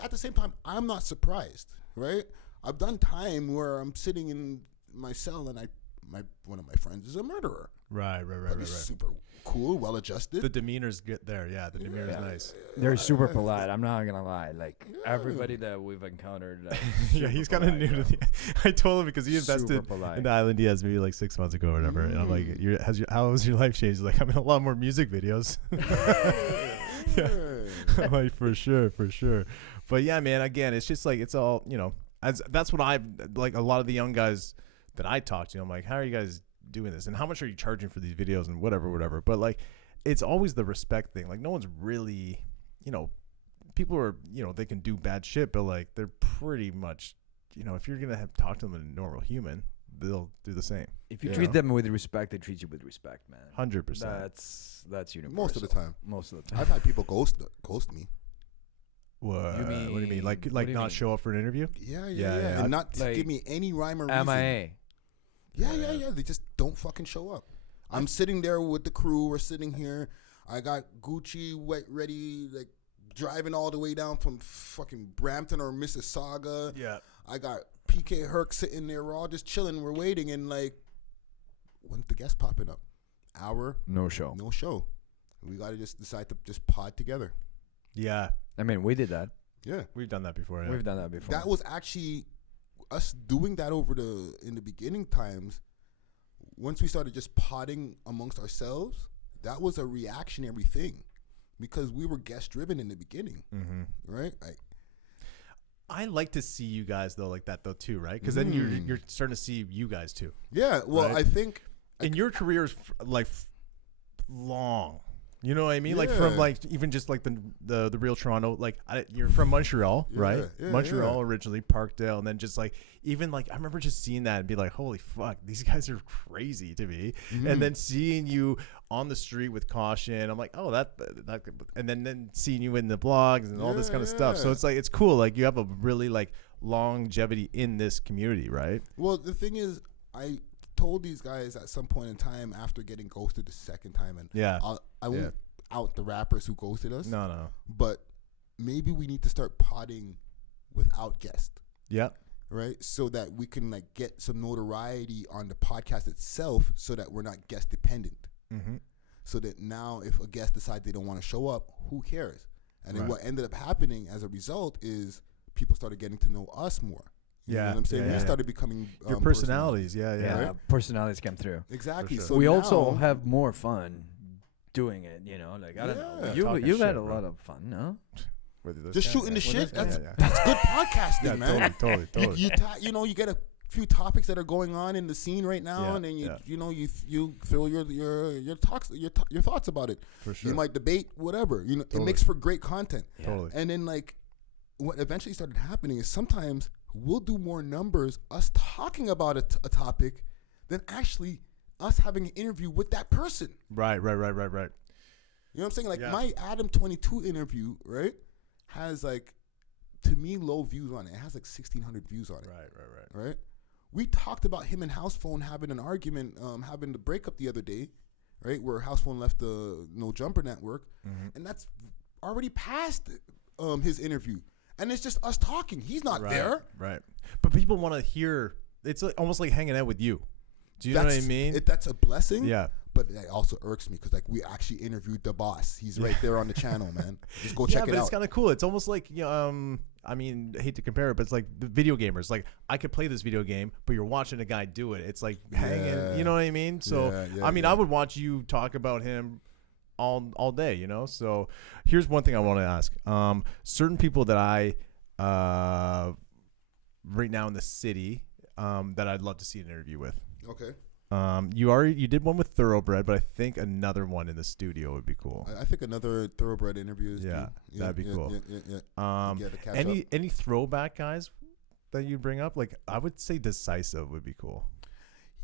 At the same time, I'm not surprised, right? I've done time where I'm sitting in my cell and one of my friends is a murderer. Right. But he's super cool, well adjusted. The demeanor's good there. Yeah, the demeanor's nice. They're super polite. I'm not gonna lie. Like everybody that we've encountered. Like, Yeah, he's kind of new to the. I told him because he invested Super polite. in the Island Diaz maybe like 6 months ago or whatever, and I'm like, how has your life changed? He's like, I'm in a lot more music videos. Yeah. I'm like, for sure. But yeah, man, again, it's just like, it's all, you know, that's what I've, like, a lot of the young guys that I talk to, I'm like, how are you guys doing this? And how much are you charging for these videos and whatever. But like, it's always the respect thing. Like, no one's really, you know, people are, you know, they can do bad shit, but like, they're pretty much, you know, if you're going to have to talk to them as a normal human, they'll do the same. if you treat them with respect, they treat you with respect, man. 100%. That's universal. Most of the time. Most of the time. I've had people ghost me. What do you mean? Like what do you not mean? show up for an interview? Yeah. Yeah. And not Like, give me any rhyme or reason. MIA. Yeah. They just don't fucking show up. I'm sitting there with the crew. We're sitting here. I got Gucci wet ready, like driving all the way down from fucking Brampton or Mississauga. Yeah. I got PK Herc sitting there. We're all just chilling. We're waiting. And like, when's the guest popping up? Hour. No show. No show. We got to just decide to just pod together. Yeah. I mean, we did that. Yeah. We've done that before. Yeah. We've done that before. That was actually us doing that in the beginning times. Once we started just potting amongst ourselves, that was a reactionary thing because we were guest driven in the beginning, right? I like to see you guys though like that though too, right? Because then you're starting to see you guys too. Yeah. Well, right? I think And your career is long. You know what I mean? Like from like even just like the real Toronto. Like you're from Montreal, right? Montreal originally, Parkdale, and then just like even like I remember just seeing that and be like, holy fuck, these guys are crazy to me. And then seeing you on the street with Caution, I'm like, oh that and then seeing you in the blogs and all this kind of stuff. So it's like it's cool. Like you have a really like longevity in this community, right? Well, the thing is, I told these guys at some point in time after getting ghosted the second time, and I won't out the rappers who ghosted us. No. But maybe we need to start podding without guests. Yeah. Right? So that we can like get some notoriety on the podcast itself so that we're not guest dependent. Mm-hmm. So that now if a guest decides they don't want to show up, who cares? And then what ended up happening as a result is people started getting to know us more. You know what I'm saying? We started becoming your personalities. Right? Personalities come through. Exactly. Sure. So we now, also have more fun doing it, you know. Like I don't know. You've had a lot of fun, no? Just shooting the shit. That's good podcasting, man. Totally. You get a few topics that are going on in the scene right now, and then you throw your thoughts about it. For sure. You might debate whatever. You know, it makes for great content. Totally. And then like what eventually started happening is sometimes we'll do more numbers us talking about a topic than actually us having an interview with that person. Right. You know what I'm saying? Like my Adam 22 interview, right, has like, to me, low views on it. It has like 1,600 views on it. Right. We talked about him and House Phone having an argument, having the breakup the other day, right, where House Phone left the No Jumper network, and that's already past his interview. And it's just us talking. He's not there. Right. But people want to hear, it's like, almost like hanging out with you. Do you know what I mean? That's a blessing. Yeah. But it also irks me because like we actually interviewed the boss. He's right there on the channel, man. Just go check it out. Yeah, but it's kind of cool. It's almost like, I mean, I hate to compare it, but it's like the video gamers. Like I could play this video game, but you're watching a guy do it. It's like hanging, you know what I mean? So, I mean, I would watch you talk about him all day, you know? So here's one thing I want to ask. Certain people that I, right now in the city, that I'd love to see an interview with. Okay. You did one with Thoroughbred, but I think another one in the studio would be cool. I think another Thoroughbred interview is that'd be cool. Yeah. Any throwback guys that you'd bring up? Like I would say Decisive would be cool.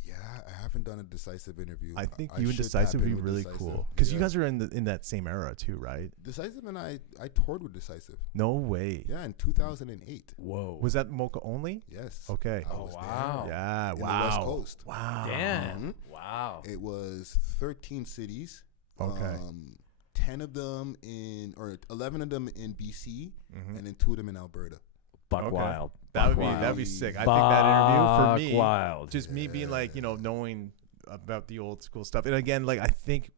Yeah, I haven't done a Decisive interview. I think you and Decisive would be really cool because you guys are in that same era too, right? Decisive and I toured with Decisive. No way. Yeah, in 2008. Whoa. Was that Mocha only? Yes. Okay. Oh wow. Yeah. In the West Coast. Wow. Damn. Mm-hmm. Wow. It was 13 cities. Okay. 10 of them 11 of them in BC, and then 2 of them in Alberta. Buck wild. That'd be sick. I think that interview for me, wild. Just me being like, knowing about the old school stuff. And again, like I think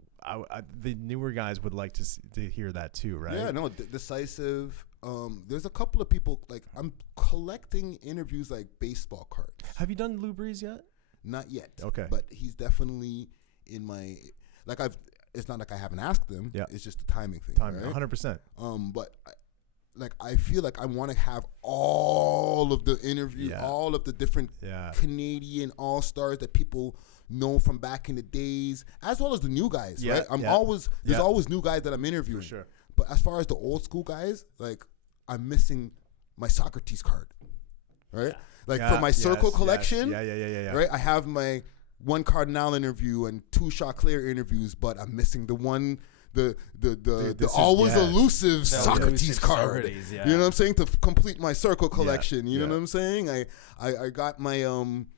the newer guys would like to hear that too, right? Yeah, no, Decisive. There's a couple of people like I'm collecting interviews like baseball cards. Have you done Lou Breeze yet? Not yet. Okay, but he's definitely in my It's not like I haven't asked him. Yeah, it's just the timing thing. 100%. But. I feel like I want to have all of the interviews, all of the different Canadian all-stars that people know from back in the days, as well as the new guys, right? There's always new guys that I'm interviewing. For sure. But as far as the old school guys, like I'm missing my Socrates card, right? For my Circle collection, right? I have my 1 Cardinal interview and 2 Chaclair interviews, but I'm missing the one... The always elusive Socrates card. You know what I'm saying? To complete my Circle collection. You know what I'm saying? I got my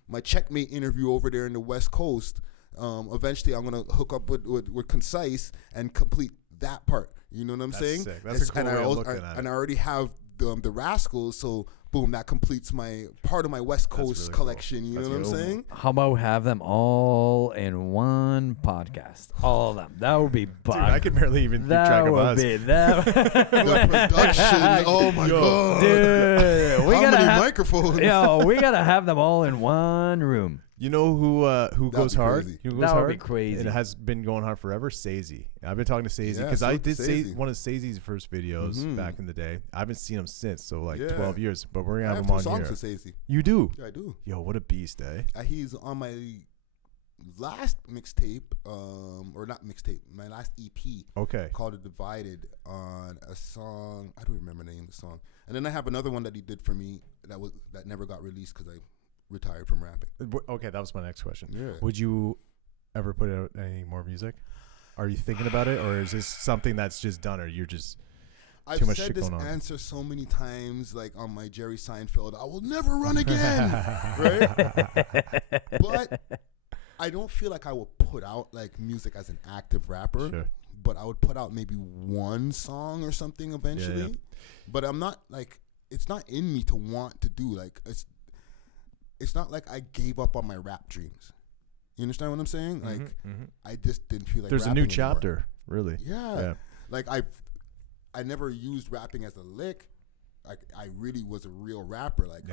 my Checkmate interview over there in the West Coast. Eventually I'm gonna hook up with Concise and complete that part. You know what I'm saying? Sick. That's a cool way of looking at it. And I already have the Rascals, so boom, that completes my part of my West Coast really collection. Cool. You know what I'm saying? How about have them all in one podcast? All of them. That would be Dude, I could barely even keep track of us. The production. Oh my god, dude! We gotta have microphones. We gotta have them all in one room. You know who goes hard? That would be crazy. And it has been going hard forever. SpeakEZY. I've been talking to SpeakEZY because I did one of SpeakEZy's first videos back in the day. I haven't seen him since, so 12 years. But we're gonna have him on here. I have 2 songs with SpeakEZY. You do? Yeah, I do. Yo, what a beast, eh? He's on my last mixtape, or not mixtape, my last EP. Okay. Called It Divided on a song. I don't remember the name of the song. And then I have another one that he did for me that never got released because I retired from rapping. Okay, that was my next question. Yeah. Would you ever put out any more music? Are you thinking about it, or is this something that's just done, or you're just... I've too much said shit this going on. answer so many times, like on my Jerry Seinfeld, I will never run again, right? But I don't feel like I will put out like music as an active rapper, Sure. but I would put out maybe one song or something eventually. Yeah. But I'm not like, it's not in me to want to do, like, it's not like I gave up on my rap dreams. You understand what I'm saying? Like, I just didn't feel like There's a rapping new chapter, anymore. really. Yeah. Like I never used rapping as a lick. Like I really was a real rapper. Like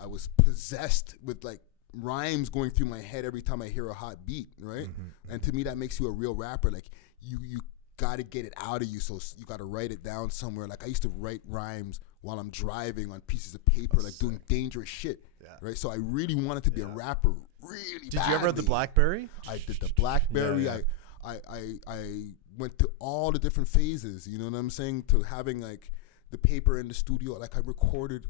I was possessed with like rhymes going through my head every time I hear a hot beat, right? And to me that makes you a real rapper. Like you got to get it out of you, so you got to write it down somewhere. Like I used to write rhymes while I'm driving on pieces of paper, like doing dangerous shit. Right? So I really wanted to be a rapper really Did you ever have the BlackBerry? I did the BlackBerry. I went to all the different phases, you know what I'm saying, to having like the paper in the studio. Like I recorded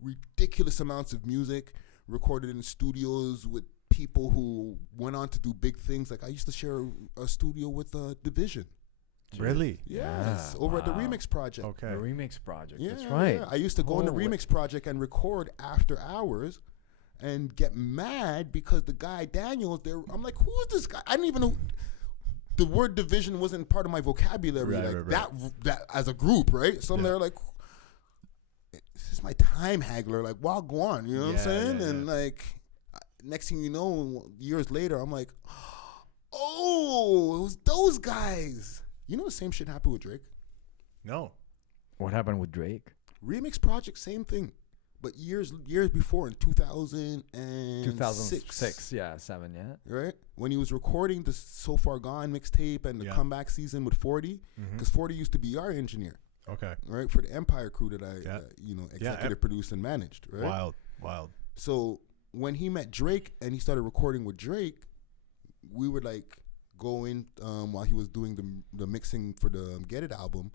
ridiculous amounts of music, recorded in studios with people who went on to do big things. Like I used to share a studio with Division. Really? Yes, over at the Remix Project. Okay. The Remix Project. Yeah, That's right. yeah. I used to go in the Remix Project and record after hours and get mad because the guy Daniels there, I'm like, who is this guy? I didn't even know the word Division wasn't part of my vocabulary. That as a group, right? So I'm there like, this is my time haggler. Like, wow, go on. You know what I'm saying? And like, next thing you know, years later, I'm like, oh, it was those guys. You know the same shit happened with Drake? No. What happened with Drake? Remix Project, same thing. But years before, in 2006. 7, yeah. Right? When he was recording the So Far Gone mixtape and the comeback season with 40, because 40 used to be our engineer. Okay. Right? For the Empire crew that I, executive produced and managed. Right? Wild. So when he met Drake and he started recording with Drake, we would like go in while he was doing the mixing for the Get It album.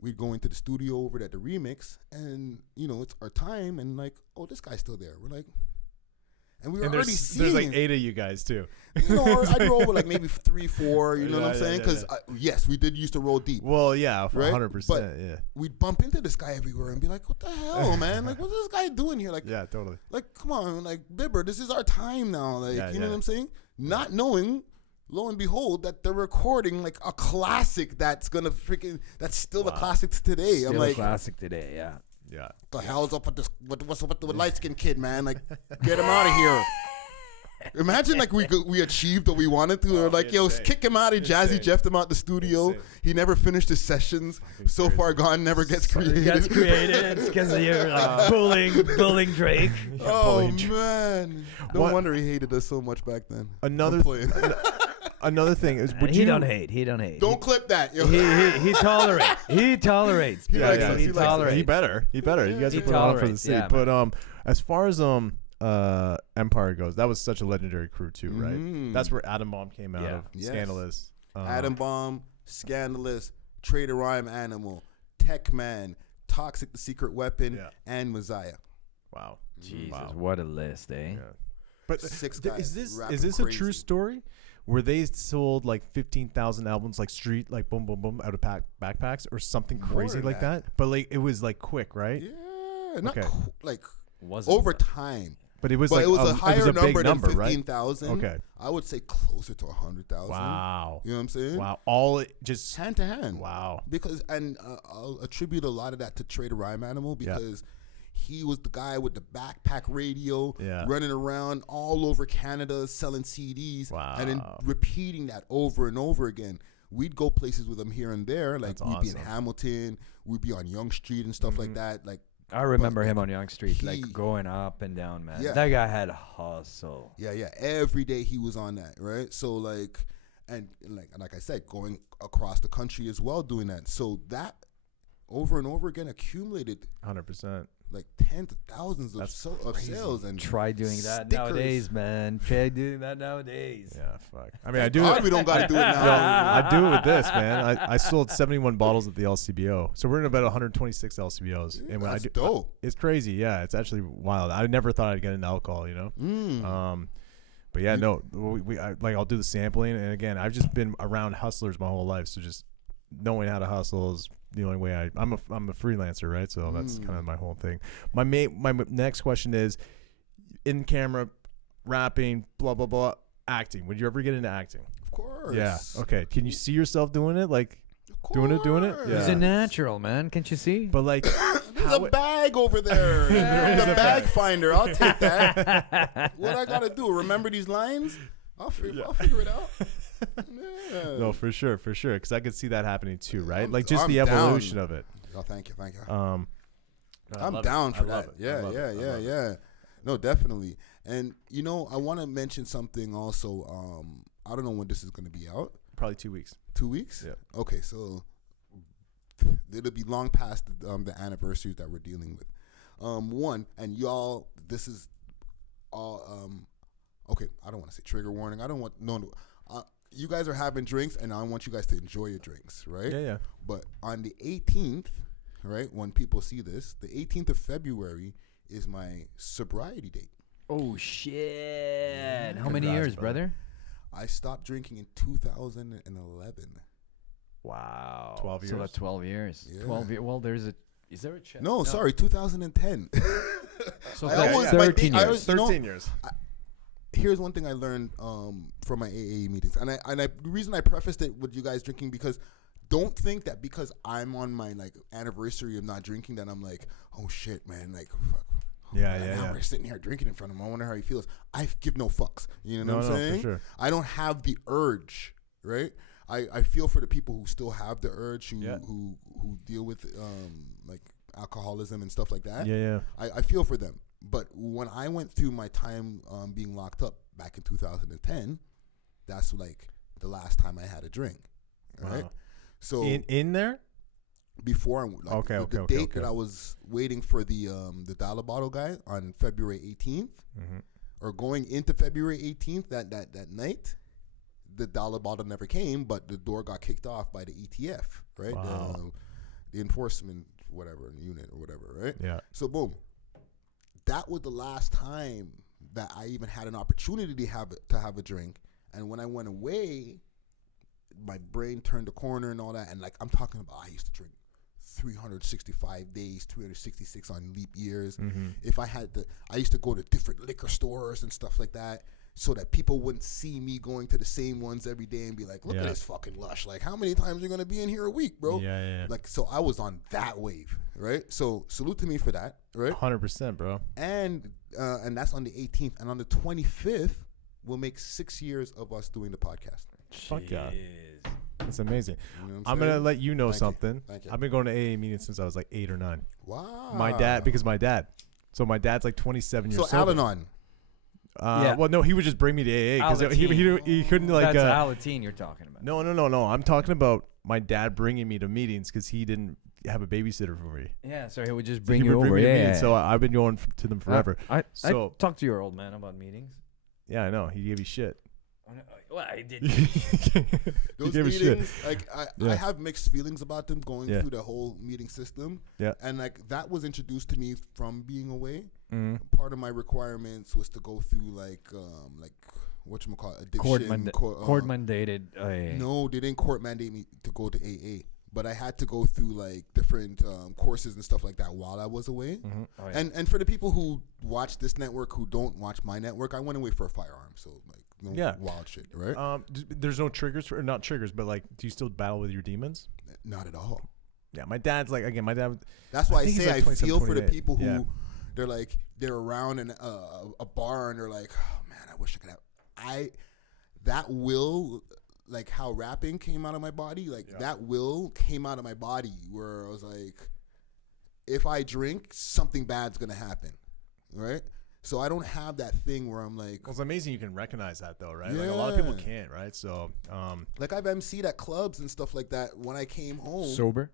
We'd go into the studio over at the Remix, and it's our time, and like, oh, this guy's still there. We're like, and we were already seeing. There's like 8 of you guys too. I'd roll with like maybe 3, 4. You know what I'm saying? Because yes, we did used to roll deep. Well, yeah, right? 100%. But yeah, we'd bump into this guy everywhere and be like, what the hell, man? Like, what's this guy doing here? Like, yeah, totally. Like, come on, like, Bibber, this is our time now. Like, you know what I'm saying? Not knowing. Lo and behold, that they're recording like a classic that's gonna that's still a classic to today. Still I'm like, a classic today, yeah. Yeah. The hell's up with this? What's up with the light skinned kid, man? Like, get him out of here. Imagine like we achieved what we wanted to, or like, yo, kick him out of Jazzy Jeffed him out the studio. He never finished his sessions. So Far Gone never gets created. It's because of your bullying Drake. Oh man, no wonder he hated us so much back then. Another thing is, He don't hate. Don't clip that. Yo. He tolerates. He tolerates. He likes us. He tolerates. He better. You guys are putting on for the sake. But as far as Empire goes, that was such a legendary crew too, right? That's where Adam Bomb came out of. Yes. Scandalous. Adam Bomb, Scandalous, Trader Rhyme Animal, Tech Man, Toxic the Secret Weapon, and Messiah. Wow. Jesus, what a list, eh? Yeah. But 6 guys is this a true story? Where they sold like 15,000 albums, like street, like boom, boom, boom, out of backpacks or something crazy like that? But like it was like quick, right? Yeah, not like wasn't over time. But it was but like it was a higher number than 15,000. Right? Okay, I would say closer to 100,000. Wow, you know what I'm saying? Wow, all just hand to hand. Wow, because I'll attribute a lot of that to Trader Rhyme Animal because. He was the guy with the backpack radio, running around all over Canada selling CDs, and then repeating that over and over again. We'd go places with him here and there, like we'd be in Hamilton, we'd be on Yonge Street and stuff like that. Like I remember him on Yonge Street, like going up and down, man. Yeah. That guy had hustle. Yeah. Every day he was on that, right? So like I said, going across the country as well, doing that. So that over and over again accumulated 100%. Like tens of thousands of sales, and try doing that nowadays, man. Try doing that nowadays. Yeah, fuck. I mean, I do it. We don't got to do it now. I do it with this, man. I sold 71 bottles at the LCBO, so we're in about 126 LCBOs. Yeah, and when that's I do, dope. It's crazy. Yeah, it's actually wild. I never thought I'd get into alcohol, you know. But yeah, no, I'll do the sampling, and again, I've just been around hustlers my whole life, so just knowing how to hustle is the only way I'm a freelancer, right? So that's kind of my whole thing. My next question is, in camera, rapping, blah blah blah, acting. Would you ever get into acting? Of course. Yeah. Okay. Can you see yourself doing it? Like doing it? Yeah. He's a natural, man. Can't you see? But like, there's a bag over there. The bag finder. I'll take that. What I gotta do? Remember these lines? I'll figure it out. Yeah. No, for sure. Because I could see that happening too, right? Like just I'm the evolution down. of it. Oh, thank you. No, I'm down for that. Yeah. Yeah. No, definitely. And I want to mention something also. I don't know when this is going to be out. Probably 2 weeks. 2 weeks? Yeah. Okay, so it'll be long past the anniversaries that we're dealing with. One, and y'all, this is all. Okay, I don't want to say trigger warning. I don't want no. You guys are having drinks, and I want you guys to enjoy your drinks, right? Yeah. But on the 18th, right, when people see this, the 18th of February is my sobriety date. Oh shit! How many years, brother? I stopped drinking in 2011. Wow. 12 years. So that's 12 years. Yeah. 12 years. Well, is there a check? No, sorry, 2010. So I almost- 13 I years. was- 13 years. Here's one thing I learned from my AA meetings, and the reason I prefaced it with you guys drinking, because don't think that because I'm on my like anniversary of not drinking that I'm like, oh shit, man, like fuck. Now we're sitting here drinking in front of him. I wonder how he feels. I give no fucks. You know what I'm saying? For sure. I don't have the urge, right? I feel for the people who still have the urge, who deal with like alcoholism and stuff like that. Yeah. I feel for them. But when I went through my time being locked up back in 2010, that's like the last time I had a drink. Right? Wow. So in there? Before the date that I was waiting for the dollar bottle guy on February 18th, or going into February 18th, that night, the dollar bottle never came, but the door got kicked off by the ETF, right? Wow. The enforcement unit or whatever, right? Yeah. So boom, that was the last time that I even had an opportunity to have a drink, and when I went away, my brain turned the corner and all that, and like I'm talking about, I used to drink 365 days, 366 on leap years. If I used to go to different liquor stores and stuff like that, so that people wouldn't see me going to the same ones every day and be like, look at this fucking lush. Like, how many times are you going to be in here a week, bro? Yeah. Like, so I was on that wave, right? So salute to me for that, right? 100%, bro. And that's on the 18th. And on the 25th, we'll make 6 years of us doing the podcast. Fuck yeah. That's amazing. You know I'm going to let you know something. Thank you. I've been going to AA meetings since I was like 8 or 9. Wow. My dad. So my dad's like 27 years old. So Al-Anon. Well, no, he would just bring me to AA because he couldn't like. That's Alateen you're talking about. No. I'm talking about my dad bringing me to meetings because he didn't have a babysitter for me. Yeah, so he would just So bring he you would over. me to Yeah. meetings, so I've been going to them forever. I So- talked to your old man about meetings. Yeah, I know. He gave you shit. Well, I did. Those gave a shit. meetings, like I have mixed feelings about them going through the whole meeting system. Yeah. And like that was introduced to me from being away. Mm-hmm. Part of my requirements was to go through like whatchamacallit, addiction. Court mandated. No, they didn't court mandate me to go to AA. But I had to go through like different courses and stuff like that while I was away. Mm-hmm. Oh, yeah. And for the people who watch this network who don't watch my network, I went away for a firearm. So like no wild shit, right? There's no triggers not triggers, but like, do you still battle with your demons? Not at all. Yeah, my dad's like, again, my dad. That's why I think he's say like I 27, feel for the 28. people who Yeah. they're around in a bar and they're like, oh man, I wish I could have. That will, like how rapping came out of my body, like that will came out of my body where I was like, if I drink, something bad's gonna happen, right? So I don't have that thing where I'm like, Well, it's amazing you can recognize that though, right? Like a lot of people can't, right? So, like I've MC'd at clubs and stuff like that when I came home. Sober.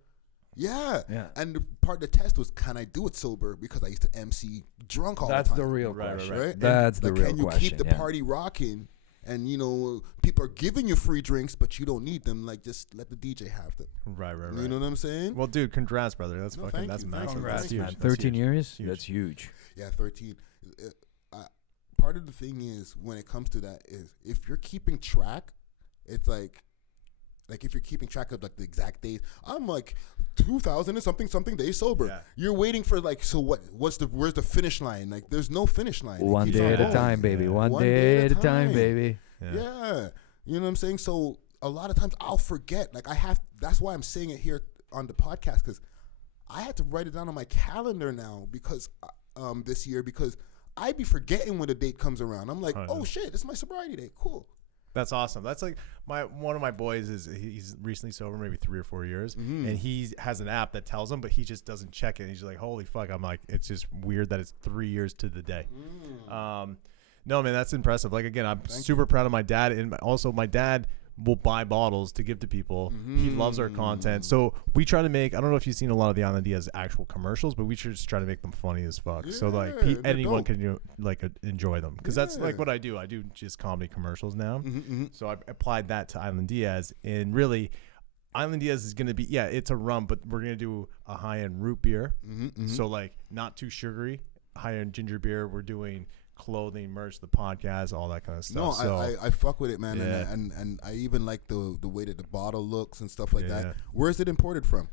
Yeah. Yeah. And the part of the test was, can I do it sober? Because I used to MC drunk all That's the time. the real Right, question. right. That's the Like, real can you question. keep the yeah. party rocking? And people are giving you free drinks, but you don't need them. Like, just let the DJ have them. right. You know what I'm saying? Well, dude, congrats, brother. That's No, fucking. thank That's you, massive. thank you, That's thank you. huge. Man, That's 13 huge. years? Huge. That's huge. Yeah, 13. Part of the thing is, when it comes to that, is if you're keeping track, it's like if you're keeping track of like the exact days, I'm like 2,000 and something days sober. Yeah. You're waiting for like, so what? Where's the finish line? Like, there's no finish line. It One keeps day on at a going. time, baby. Yeah. One day at a time, baby. Yeah. You know what I'm saying? So a lot of times I'll forget. Like that's why I'm saying it here on the podcast, because I had to write it down on my calendar now because this year, because I'd be forgetting when the date comes around. I'm like, oh shit, it's my sobriety date. Cool. That's awesome. That's like one of my boys he's recently sober, maybe 3 or 4 years, and he has an app that tells him, but he just doesn't check it. He's like, holy fuck. I'm like, it's just weird that it's 3 years to the day. No, man, that's impressive. Like, again, I'm super proud of my dad, and also my dad will buy bottles to give to people. He loves our content. So we try to make, I don't know if you've seen a lot of the Island Diaz actual commercials, but we should just try to make them funny as fuck. So like anyone can enjoy them. Because that's like what I do. I do just comedy commercials now. So I applied that to Island Diaz, and really Island Diaz is going to be, it's a rum, but we're going to do a high-end root beer. So like not too sugary, high-end ginger beer. We're doing clothing, merch, the podcast, all that kind of stuff. No, I fuck with it, man. Yeah. And I even like the way that the bottle looks and stuff like that. Where is it imported from?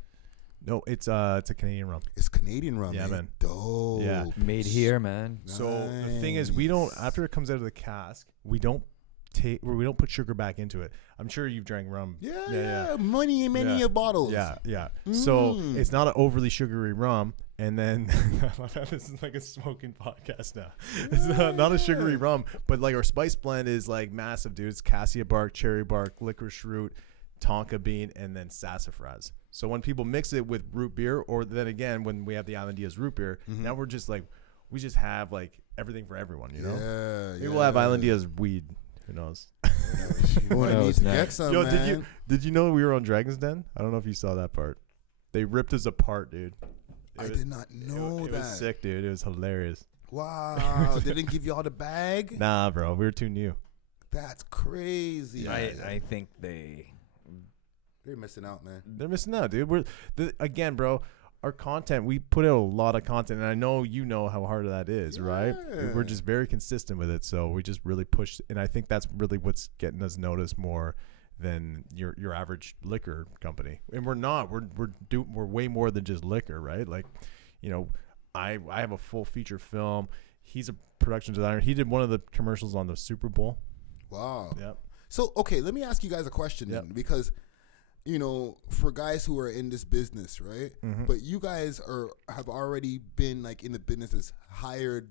No, it's a Canadian rum. It's Canadian rum. Yeah, man. Dope. Yeah. Made here, man. So the thing is, we don't, after it comes out of the cask, we don't put sugar back into it. I'm sure you've drank rum. Yeah. Many a bottles. Yeah. So it's not an overly sugary rum. And then this is like a smoking podcast now. It's not a sugary rum, but like our spice blend is like massive, dude. It's cassia bark, cherry bark, licorice root, tonka bean, and then sassafras. So when people mix it with root beer, or then again when we have the Island Diaz root beer, now we just have like everything for everyone, you know? Yeah. Maybe we'll have Island Diaz weed. Who knows? Who knows now? Get some, Yo, man. did you know we were on Dragon's Den? I don't know if you saw that part. They ripped us apart, dude. I did not know that. It was sick, dude. It was hilarious. Wow. They didn't give you all the bag? Nah, bro. We were too new. That's crazy. I think they're missing out, man. They're missing out, dude. Again, bro, our content, we put out a lot of content, and I know you know how hard that is, right? We're just very consistent with it, so we just really push, and I think that's really what's getting us noticed more than your average liquor company. And we're not. We're way more than just liquor, right? Like, you know, I have a full feature film. He's a production designer. He did one of the commercials on the Super Bowl. Wow. Yep. So, okay, let me ask you guys a question then, because, you know, for guys who are in this business, right? But you guys have already been like in the business as hired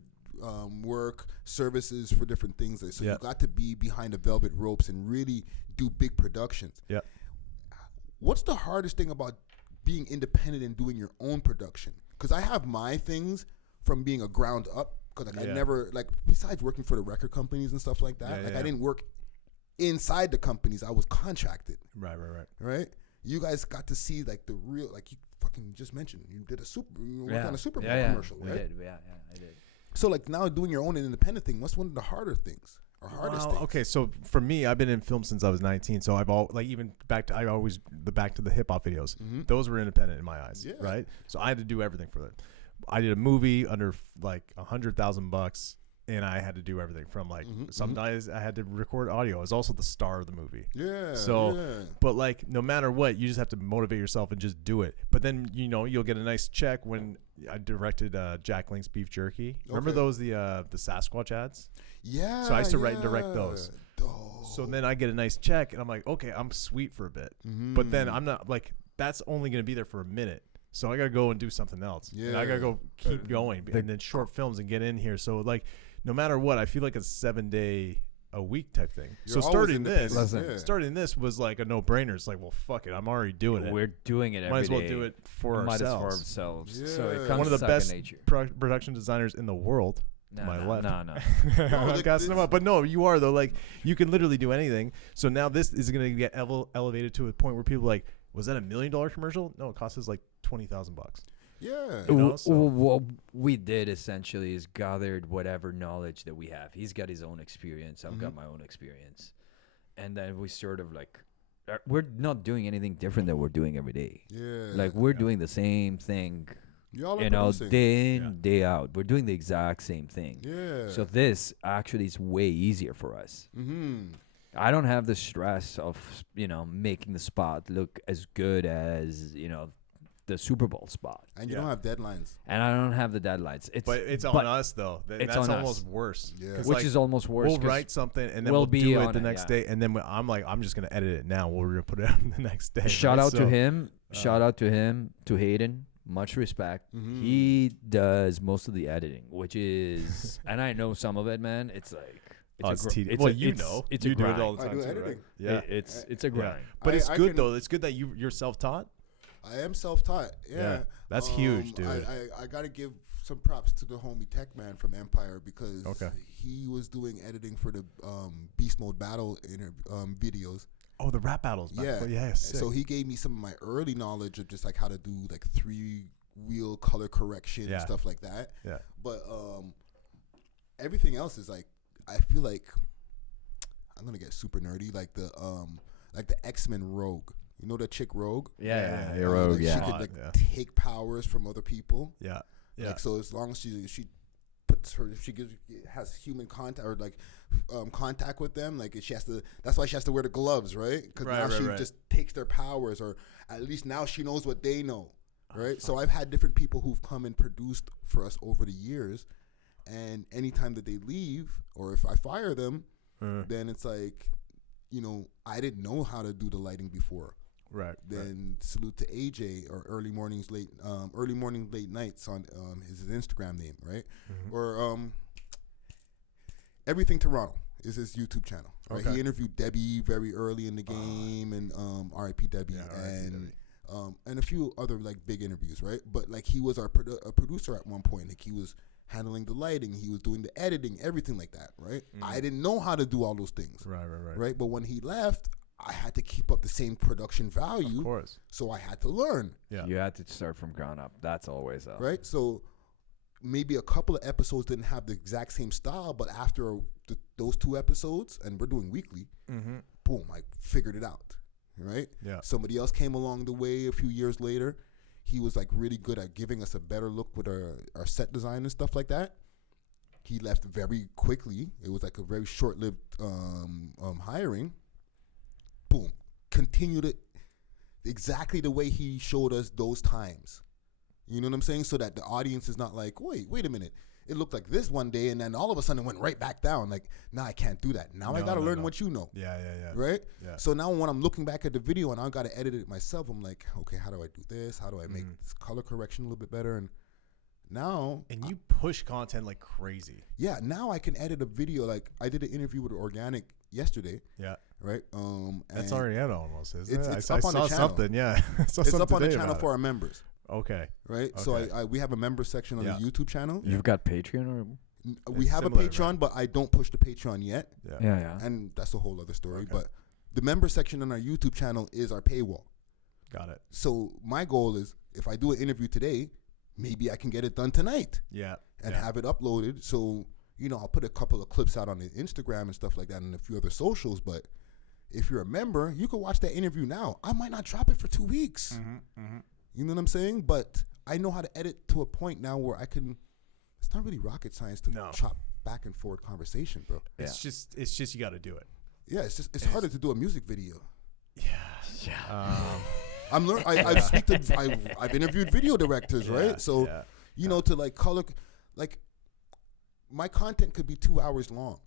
work, services for different things. So you got to be behind the velvet ropes and really do big productions. Yeah. What's the hardest thing about being independent and doing your own production? Because I have my things from being a ground up. Because I never, like, besides working for the record companies and stuff like that, I didn't work inside the companies. I was contracted. Right. You guys got to see like the real, like you fucking just mentioned, you did you worked on a Super Bowl commercial, right? I did. So like now doing your own independent thing, what's one of the harder things or hardest things? Okay, so for me, I've been in film since I was 19. So I've back to the hip hop videos. Those were independent in my eyes, right? So I had to do everything for it. I did a movie under like $100,000, and I had to do everything from like sometimes I had to record audio. I was also the star of the movie. But like no matter what, you just have to motivate yourself and just do it. But then you'll get a nice check when I directed Jack Link's Beef Jerky. Remember those the Sasquatch ads? Yeah. So I used to write and direct those. So then I get a nice check, and I'm like, okay, I'm sweet for a bit. But then I'm not like that's only gonna be there for a minute. So I gotta go and do something else. And I gotta go keep going, and then short films and get in here. So like, no matter what, I feel like a 7-day a week type thing. So starting this was like a no brainer. It's like, well, fuck it, I'm already doing it. We're doing it every day. Might as well do it for ourselves. So it comes one of the best nature. Production designers in the world. No. I'm casting them up, but no, you are though. Like you can literally do anything. So now this is gonna get elevated to a point where people are like, was that $1 million commercial? No, it cost us like $20,000. Yeah. What we did essentially is gathered whatever knowledge that we have. He's got his own experience. I've got my own experience. And then we sort of like, we're not doing anything different than we're doing every day. Yeah. Like we're doing the same thing, y'all are day in, day out. We're doing the exact same thing. Yeah. So this actually is way easier for us. I don't have the stress of, making the spot look as good as, the Super Bowl spot. And you don't have deadlines. And I don't have the deadlines. But it's on us though. It's That's on almost us. worse. Yeah. Which like, is almost worse. We'll write something and then we'll we'll be do it on the it, next yeah. day, and then I'm like, I'm just gonna edit it now. We're gonna put it on the next day. Shout right? out to So, him. Shout out to him. To Hayden. Much respect. He does most of the editing, which is, and I know some of it, man. It's like. It's tedious. It's Well, a, you it's, know. It's You a do grind. it all the time I do too, editing. right? Yeah. It's a grind. But it's I good can- though. It's good that you're self-taught. I am self-taught. Yeah. That's huge, dude. I got to give some props to the homie Tech Man from Empire because he was doing editing for the Beast Mode Battle videos. Oh, the rap battles. Yeah. Sick. So he gave me some of my early knowledge of just like how to do like 3-wheel color correction and stuff like that. Yeah. But everything else is like, I feel like I'm gonna get super nerdy, like the X-Men Rogue. You know that chick Rogue? Yeah, Rogue. Like Yeah. she could take powers from other people. Yeah. Like, so as long as she puts her, if she has human contact or like contact with them, like she has to. That's why she has to wear the gloves, right? Because now she just takes their powers, or at least now she knows what they know, right? So I've had different people who've come and produced for us over the years, and anytime that they leave or if I fire them, then it's like, I didn't know how to do the lighting before. Right. Then salute to AJ, or early morning late nights on his Instagram name, right? Or Everything Toronto is his YouTube channel. Right? He interviewed Debbie very early in the game, and R.I.P. Debbie, and a few other like big interviews, right? But like he was a producer at one point. Like he was handling the lighting, he was doing the editing, everything like that, right? I didn't know how to do all those things, right? But when he left, I had to keep up the same production value, Of course. so I had to learn. Yeah. You had to start from ground up. That's always up. Right? So maybe a couple of episodes didn't have the exact same style, but after those 2 episodes, and we're doing weekly, boom, I figured it out, right? Yeah. Somebody else came along the way a few years later. He was like really good at giving us a better look with our set design and stuff like that. He left very quickly. It was like a very short-lived hiring. Boom. Continued it exactly the way he showed us those times. You know what I'm saying? So that the audience is not like, wait a minute. It looked like this one day, and then all of a sudden it went right back down. Like, nah, I can't do that. Now I got to learn what you know. Yeah. Right? Yeah. So now when I'm looking back at the video and I got to edit it myself, I'm like, okay, how do I do this? How do I make this color correction a little bit better? And now... And you push content like crazy. Yeah, now I can edit a video. Like, I did an interview with Organic yesterday. Yeah. Right? That's Ariana almost, isn't it? It's I up on saw the channel. something, yeah. It's up on the channel for our members. Okay. Right? Okay. So we have a member section on the YouTube channel. You've got Patreon or? We have a Patreon, but I don't push the Patreon yet. Yeah. And that's a whole other story. But the member section on our YouTube channel is our paywall. Got it. So my goal is, if I do an interview today, maybe I can get it done tonight. Yeah. And have it uploaded. So, I'll put a couple of clips out on the Instagram and stuff like that and a few other socials. But if you're a member, you can watch that interview now. I might not drop it for 2 weeks. You know what I'm saying? But I know how to edit to a point now where I can... It's not really rocket science to chop back and forth conversation, bro. It's just you got to do it. Yeah, it's harder to do a music video. Yeah. I'm learning. I've interviewed video directors, right? So, to like color, like my content could be 2 hours long,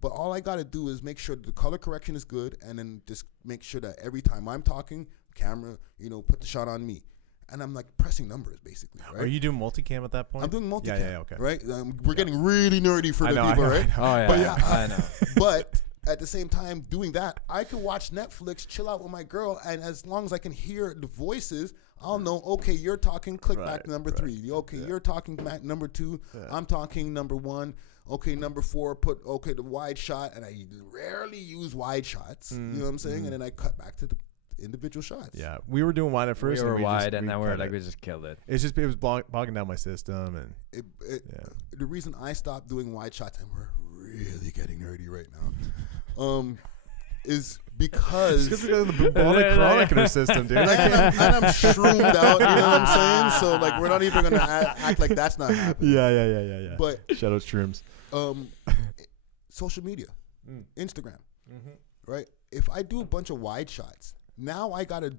but all I got to do is make sure that the color correction is good, and then just make sure that every time I'm talking, camera, put the shot on me. And I'm like pressing numbers, basically. Right? Are you doing multicam at that point? I'm doing multicam. Yeah, okay. Right? We're getting really nerdy for the people, right? Oh, yeah. But I know. But at the same time, doing that, I can watch Netflix, chill out with my girl, and as long as I can hear the voices, I'll know, okay, you're talking, click back to number 3. Okay, you're talking back number 2. I'm talking number 1. Okay, number 4, the wide shot, and I rarely use wide shots. You know what I'm saying? And then I cut back to the individual shots. Yeah, we were doing wide at first. We were wide, and now we just killed it. It's just it was bogging down my system, and the reason I stopped doing wide shots, and we're really getting nerdy right now, is because of the bubonic chronic in our system, dude. and I'm shroomed out. You know what I'm saying? So like we're not even gonna act like that's not happening. Yeah. But shout out shrooms. Social media, Instagram, right? If I do a bunch of wide shots. Now I gotta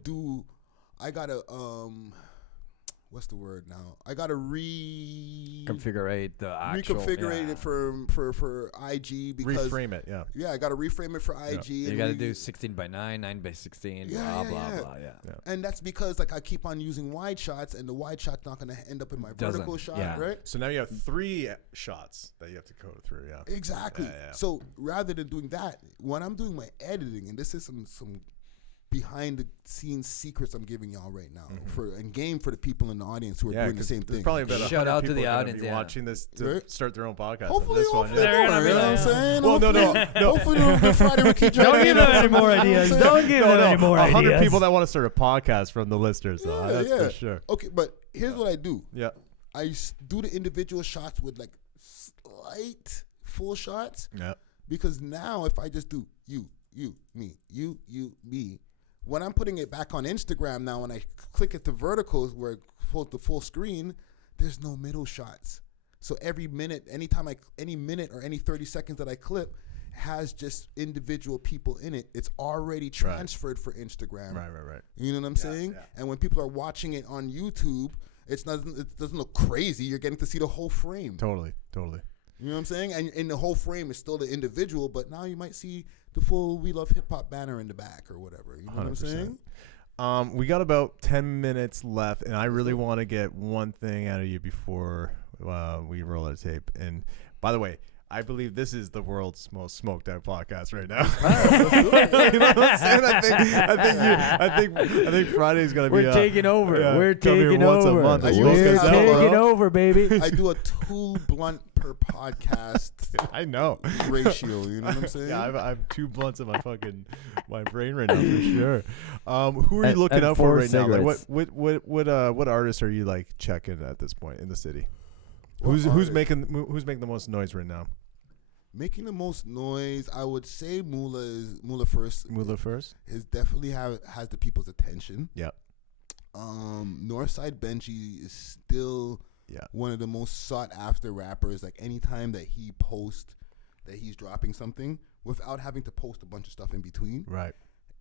what's the word now? I gotta Configure the actual. reconfigure it for IG because Reframe it, yeah. yeah, I gotta reframe it for IG. You and got to do 16:9, 9:16, blah blah. Yeah. And that's because like I keep on using wide shots, and the wide shot's not gonna end up in my vertical shot, right? So now you have 3 shots that you have to go through, yeah. Exactly. Yeah. So rather than doing that, when I'm doing my editing, and this is some behind the scenes secrets I'm giving y'all right now and game for the people in the audience who are doing the same thing. Probably about Shout 100 out to people the are gonna audience, be watching this to Right? start their own podcast. Hopefully, this one, hopefully yeah. more, you know what I'm saying? Well, no. Hopefully the Friday Ricky Dred. Don't give them any more ideas. Don't give them any more 100 ideas. people that want to start a podcast from the listeners, so that's for sure. Okay, but here's what I do. Yeah. I do the individual shots with like slight full shots. Yeah. Because now if I just do you, me, me, when I'm putting it back on Instagram now, when I click it to verticals where it pulls the full screen, there's no middle shots. So every minute, any minute or any 30 seconds that I clip has just individual people in it. It's already transferred for Instagram. Right. You know what I'm saying? Yeah. And when people are watching it on YouTube, it doesn't look crazy. You're getting to see the whole frame. Totally. You know what I'm saying? And in the whole frame is still the individual, but now you might see the full We Love Hip Hop banner in the back or whatever. You know what I'm saying? We got about 10 minutes left, and I really want to get one thing out of you before we roll out tape. And by the way, I believe this is the world's most smoked out podcast right now. You know what I'm saying? I think Friday's gonna be. We're taking over. Yeah, We're come here taking once a over. month and smoke We're us out, bro. taking over, baby. I do a 2 blunt per podcast I know. ratio. You know what I'm saying? Yeah, I have 2 blunts in my brain right now for sure. Who are you looking and out for 4 right now? Like, cigarettes. what artists are you like checking at this point in the city? What Who's artist? making the most noise right now? Making the most noise, I would say Mula first. Mula first. Is definitely has the people's attention. Yep. Northside Benji is still one of the most sought after rappers. Like anytime that he posts that he's dropping something without having to post a bunch of stuff in between, Right.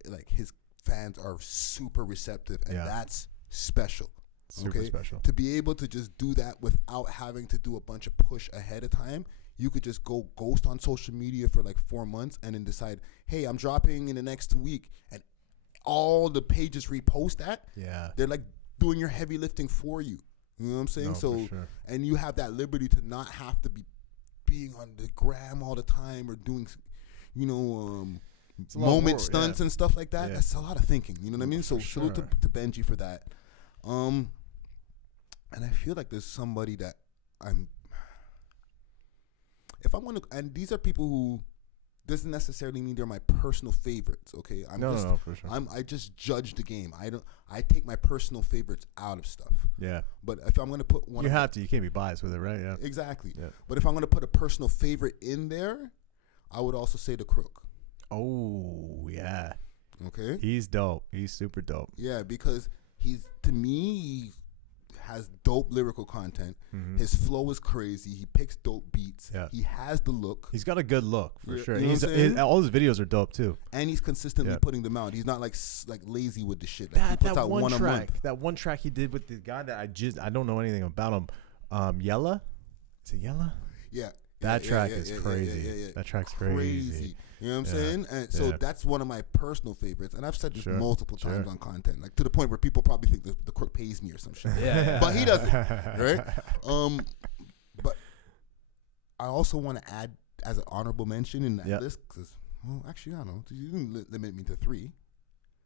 like his fans are super receptive, and that's special. Super special. To be able to just do that without having to do a bunch of push ahead of time. You could just go ghost on social media for like 4 months and then decide, hey, I'm dropping in the next week, and all the pages repost that. Yeah. They're like doing your heavy lifting for you. You know what I'm saying? No, So, for sure. and you have that liberty to not have to be being on the gram all the time or doing, It's a lot moment more, stunts and stuff like that. Yeah. That's a lot of thinking. You know what I mean? So For salute sure. to Benji for that. And I feel like there's somebody that if I'm gonna, and these are people who doesn't necessarily mean they're my personal favorites. Okay, No, for sure. I just judge the game. I take my personal favorites out of stuff. Yeah. But if I'm gonna put one, You have to. You can't be biased with it, right? Yeah. exactly. Yeah. But if I'm gonna put a personal favorite in there, I would also say the Crook. Oh yeah. Okay. He's dope. He's super dope. Yeah, because he's, to me, he has dope lyrical content. Mhm. His flow is crazy. He picks dope beats. Yeah. He has the look, He's got a good look for Yeah, sure. you know what I'm saying? All his videos are dope too. and he's consistently Yeah. putting them out. He's not like lazy with the shit. Like he puts out one a month. That one track he did with the guy that I don't know anything about him. Yella? Is it Yella? Yeah. That yeah, track yeah, is yeah, crazy. yeah. That track's crazy. You know what I'm Yeah. saying? And so Yeah. that's one of my personal favorites. And I've said this Sure. multiple times Sure. on content, like to the point where people probably think the Crook pays me or some shit. Yeah. But he doesn't, right? But I also want to add as an honorable mention in that Yeah. list, because, well, actually, I don't know. You didn't limit me to 3.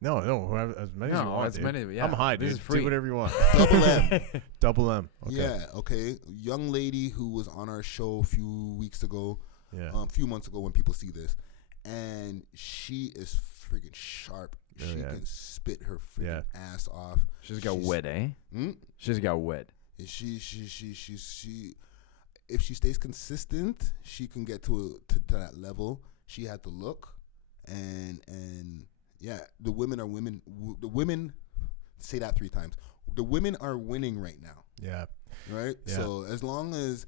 No, as many as you want. as Dude. many. Yeah, I'm high, this dude. is free. Do whatever you want. Double M. Double M. Okay. Yeah, okay. Young lady who was on our show a few weeks ago, Yeah. a few months ago when people see this, and she is freaking sharp. Oh, She yeah. can spit her freaking Yeah. ass off. She's got wet, eh? Hmm? She's got wet. She if she stays consistent, she can get to that level. She had the look, and yeah, the women are women. The women, say that 3 times. The women are winning right now, Yeah. right? Yeah. So as long as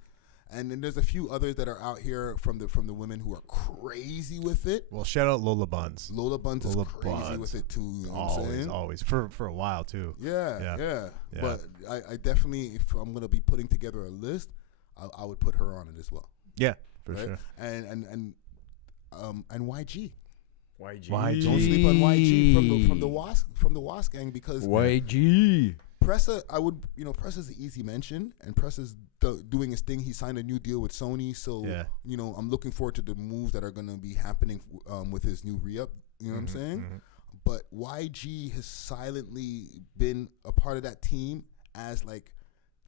And then there's a few others that are out here from the women who are crazy with it. Well, shout out Lola Buns. Lola Buns is Lola crazy Buns. with it too. You know what I'm saying? Always for a while too. Yeah. But I definitely, if I'm gonna be putting together a list, I would put her on it as well. Yeah, for right? sure. And YG. YG. Don't sleep on YG from the Wasp gang, because YG. Pressa, Pressa's an easy mention, and Pressa's doing his thing. He signed a new deal with Sony, so I'm looking forward to the moves that are gonna be happening with his new re-up. You know what I'm saying? Mm-hmm. But YG has silently been a part of that team as like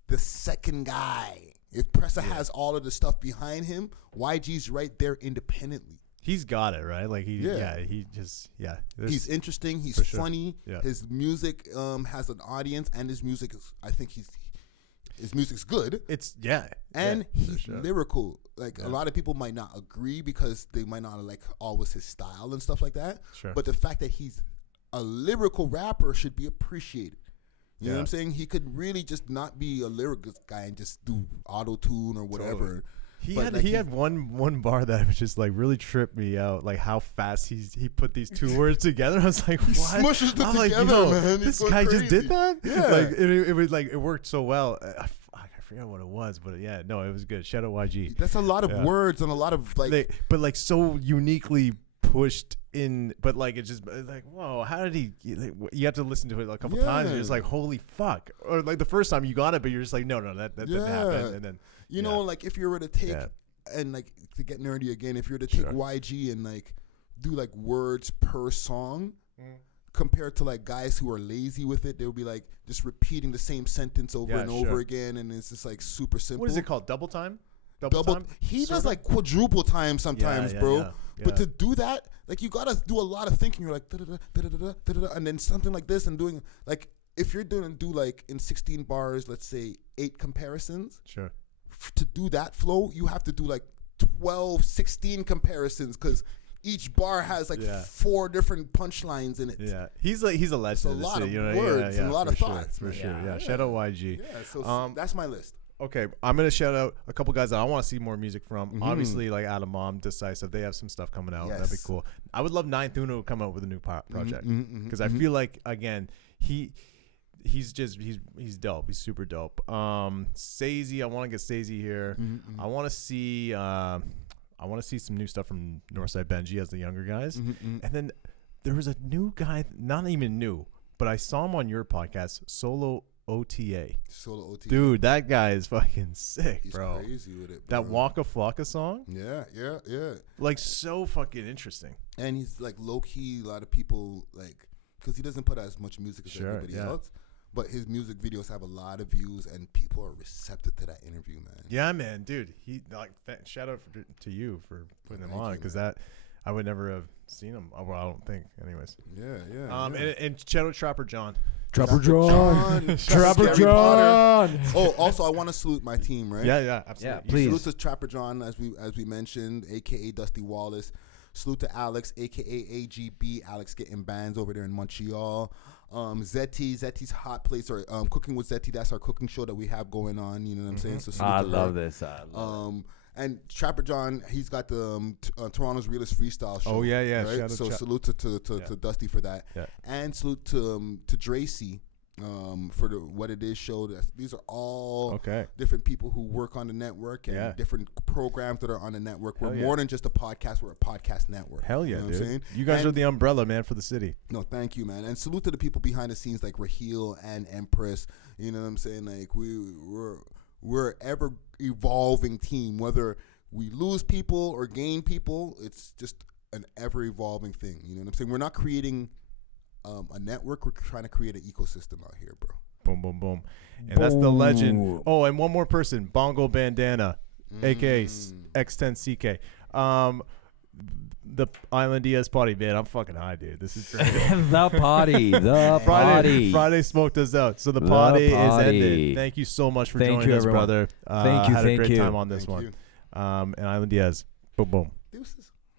the second guy. If Pressa has all of the stuff behind him, YG's right there independently. He's got it, right? Like he's interesting. He's funny. Yeah. His music has an audience, and his music is, I think his music's good. He's lyrical. Like a lot of people might not agree because they might not like always his style and stuff like that. Sure. But the fact that he's a lyrical rapper should be appreciated. You know what I'm saying? He could really just not be a lyrical guy and just do auto tune or whatever. Totally. He had one bar that was just like really tripped me out, like how fast he put these two words together. I was like, what? He smushes them together, man. This guy just did that? Yeah. Like it was like it worked so well. I forget what it was, but it was good. Shout out YG. That's a lot of words and a lot of but like so uniquely pushed in, but like it's just like, whoa, how did he? You have to listen to it a couple times. And you're just like, holy fuck! Or like the first time you got it, but you're just like, no, that didn't happen. And then like if you were to take and like to get nerdy again, if you were to take YG and like do like words per song. Compared to like guys who are lazy with it, they'll be like just repeating the same sentence over and over again, and it's just like super simple. What is it called? Double time? Double time? He does like quadruple time sometimes, bro. Yeah. But to do that, like you gotta do a lot of thinking. You're like da-da-da, and then something like this, and doing like if you're doing like in 16 bars, let's say 8 comparisons. Sure. To do that flow, you have to do like 12, 16 comparisons because each bar has like 4 different punchlines in it. Yeah, he's a legend. It's a lot of words and a lot of thoughts. For sure. Yeah. Shout out YG. Yeah, so that's my list. Okay, I'm gonna shout out a couple guys that I want to see more music from. Obviously, like Adam Mom, Decisive, they have some stuff coming out. That'd be cool. I would love Ninth Uno to come out with a new project because I feel like again he's dope. He's super dope. SpeakEZY, I want to get SpeakEZY here. I want to see some new stuff from Northside Benji as the younger guys. And then there was a new guy, not even new, but I saw him on your podcast, Solo OTA. Dude, that guy is fucking sick, He's bro. crazy with it, bro. That Waka Flocka song? Yeah. Like, so fucking interesting. And he's like low-key, a lot of people, like, because he doesn't put out as much music as everybody else. But his music videos have a lot of views, and people are receptive to that interview, man. Yeah, man, dude. He shout out to you for putting them on, because that I would never have seen him. Well, I don't think, anyways. Yeah. And shout out Trapper John. Trapper John. Oh, also I want to salute my team, right? Yeah, absolutely. Yeah, please. Salute to Trapper John, as we mentioned, aka Dusty Wallace. Salute to Alex, aka AGB. Alex getting bands over there in Montreal. Zetti's Hot Place, or Cooking with Zetti. That's our cooking show that we have going on. You know what I'm saying? So I love this. I love it. And Trapper John, he's got the Toronto's Realest Freestyle show. Oh yeah. Right? So salute to Dusty for that, and salute to Dracy for the What It Is show. These are all different people who work on the network and different programs that are on the network. We're more than just a podcast. We're a podcast network. Hell yeah, you know what I'm saying? You guys are the umbrella, man, for the city. No, thank you, man. And salute to the people behind the scenes like Raheel and Empress. You know what I'm saying? Like we're ever evolving team. Whether we lose people or gain people, it's just an ever evolving thing. You know what I'm saying? We're not creating a network. We're trying to create an ecosystem out here, bro. Boom, boom, boom. And that's the legend. Oh, and one more person, Bongo Bandana, aka X10CK. The Island Diaz Poddy, man. I'm fucking high, dude. This is great. The Poddy. Friday smoked us out. So the Poddy is ended. Thank you so much for joining us, everyone. brother. Thank you. Had a great you. time on this one. And Island Diaz. Boom, boom. Deuces.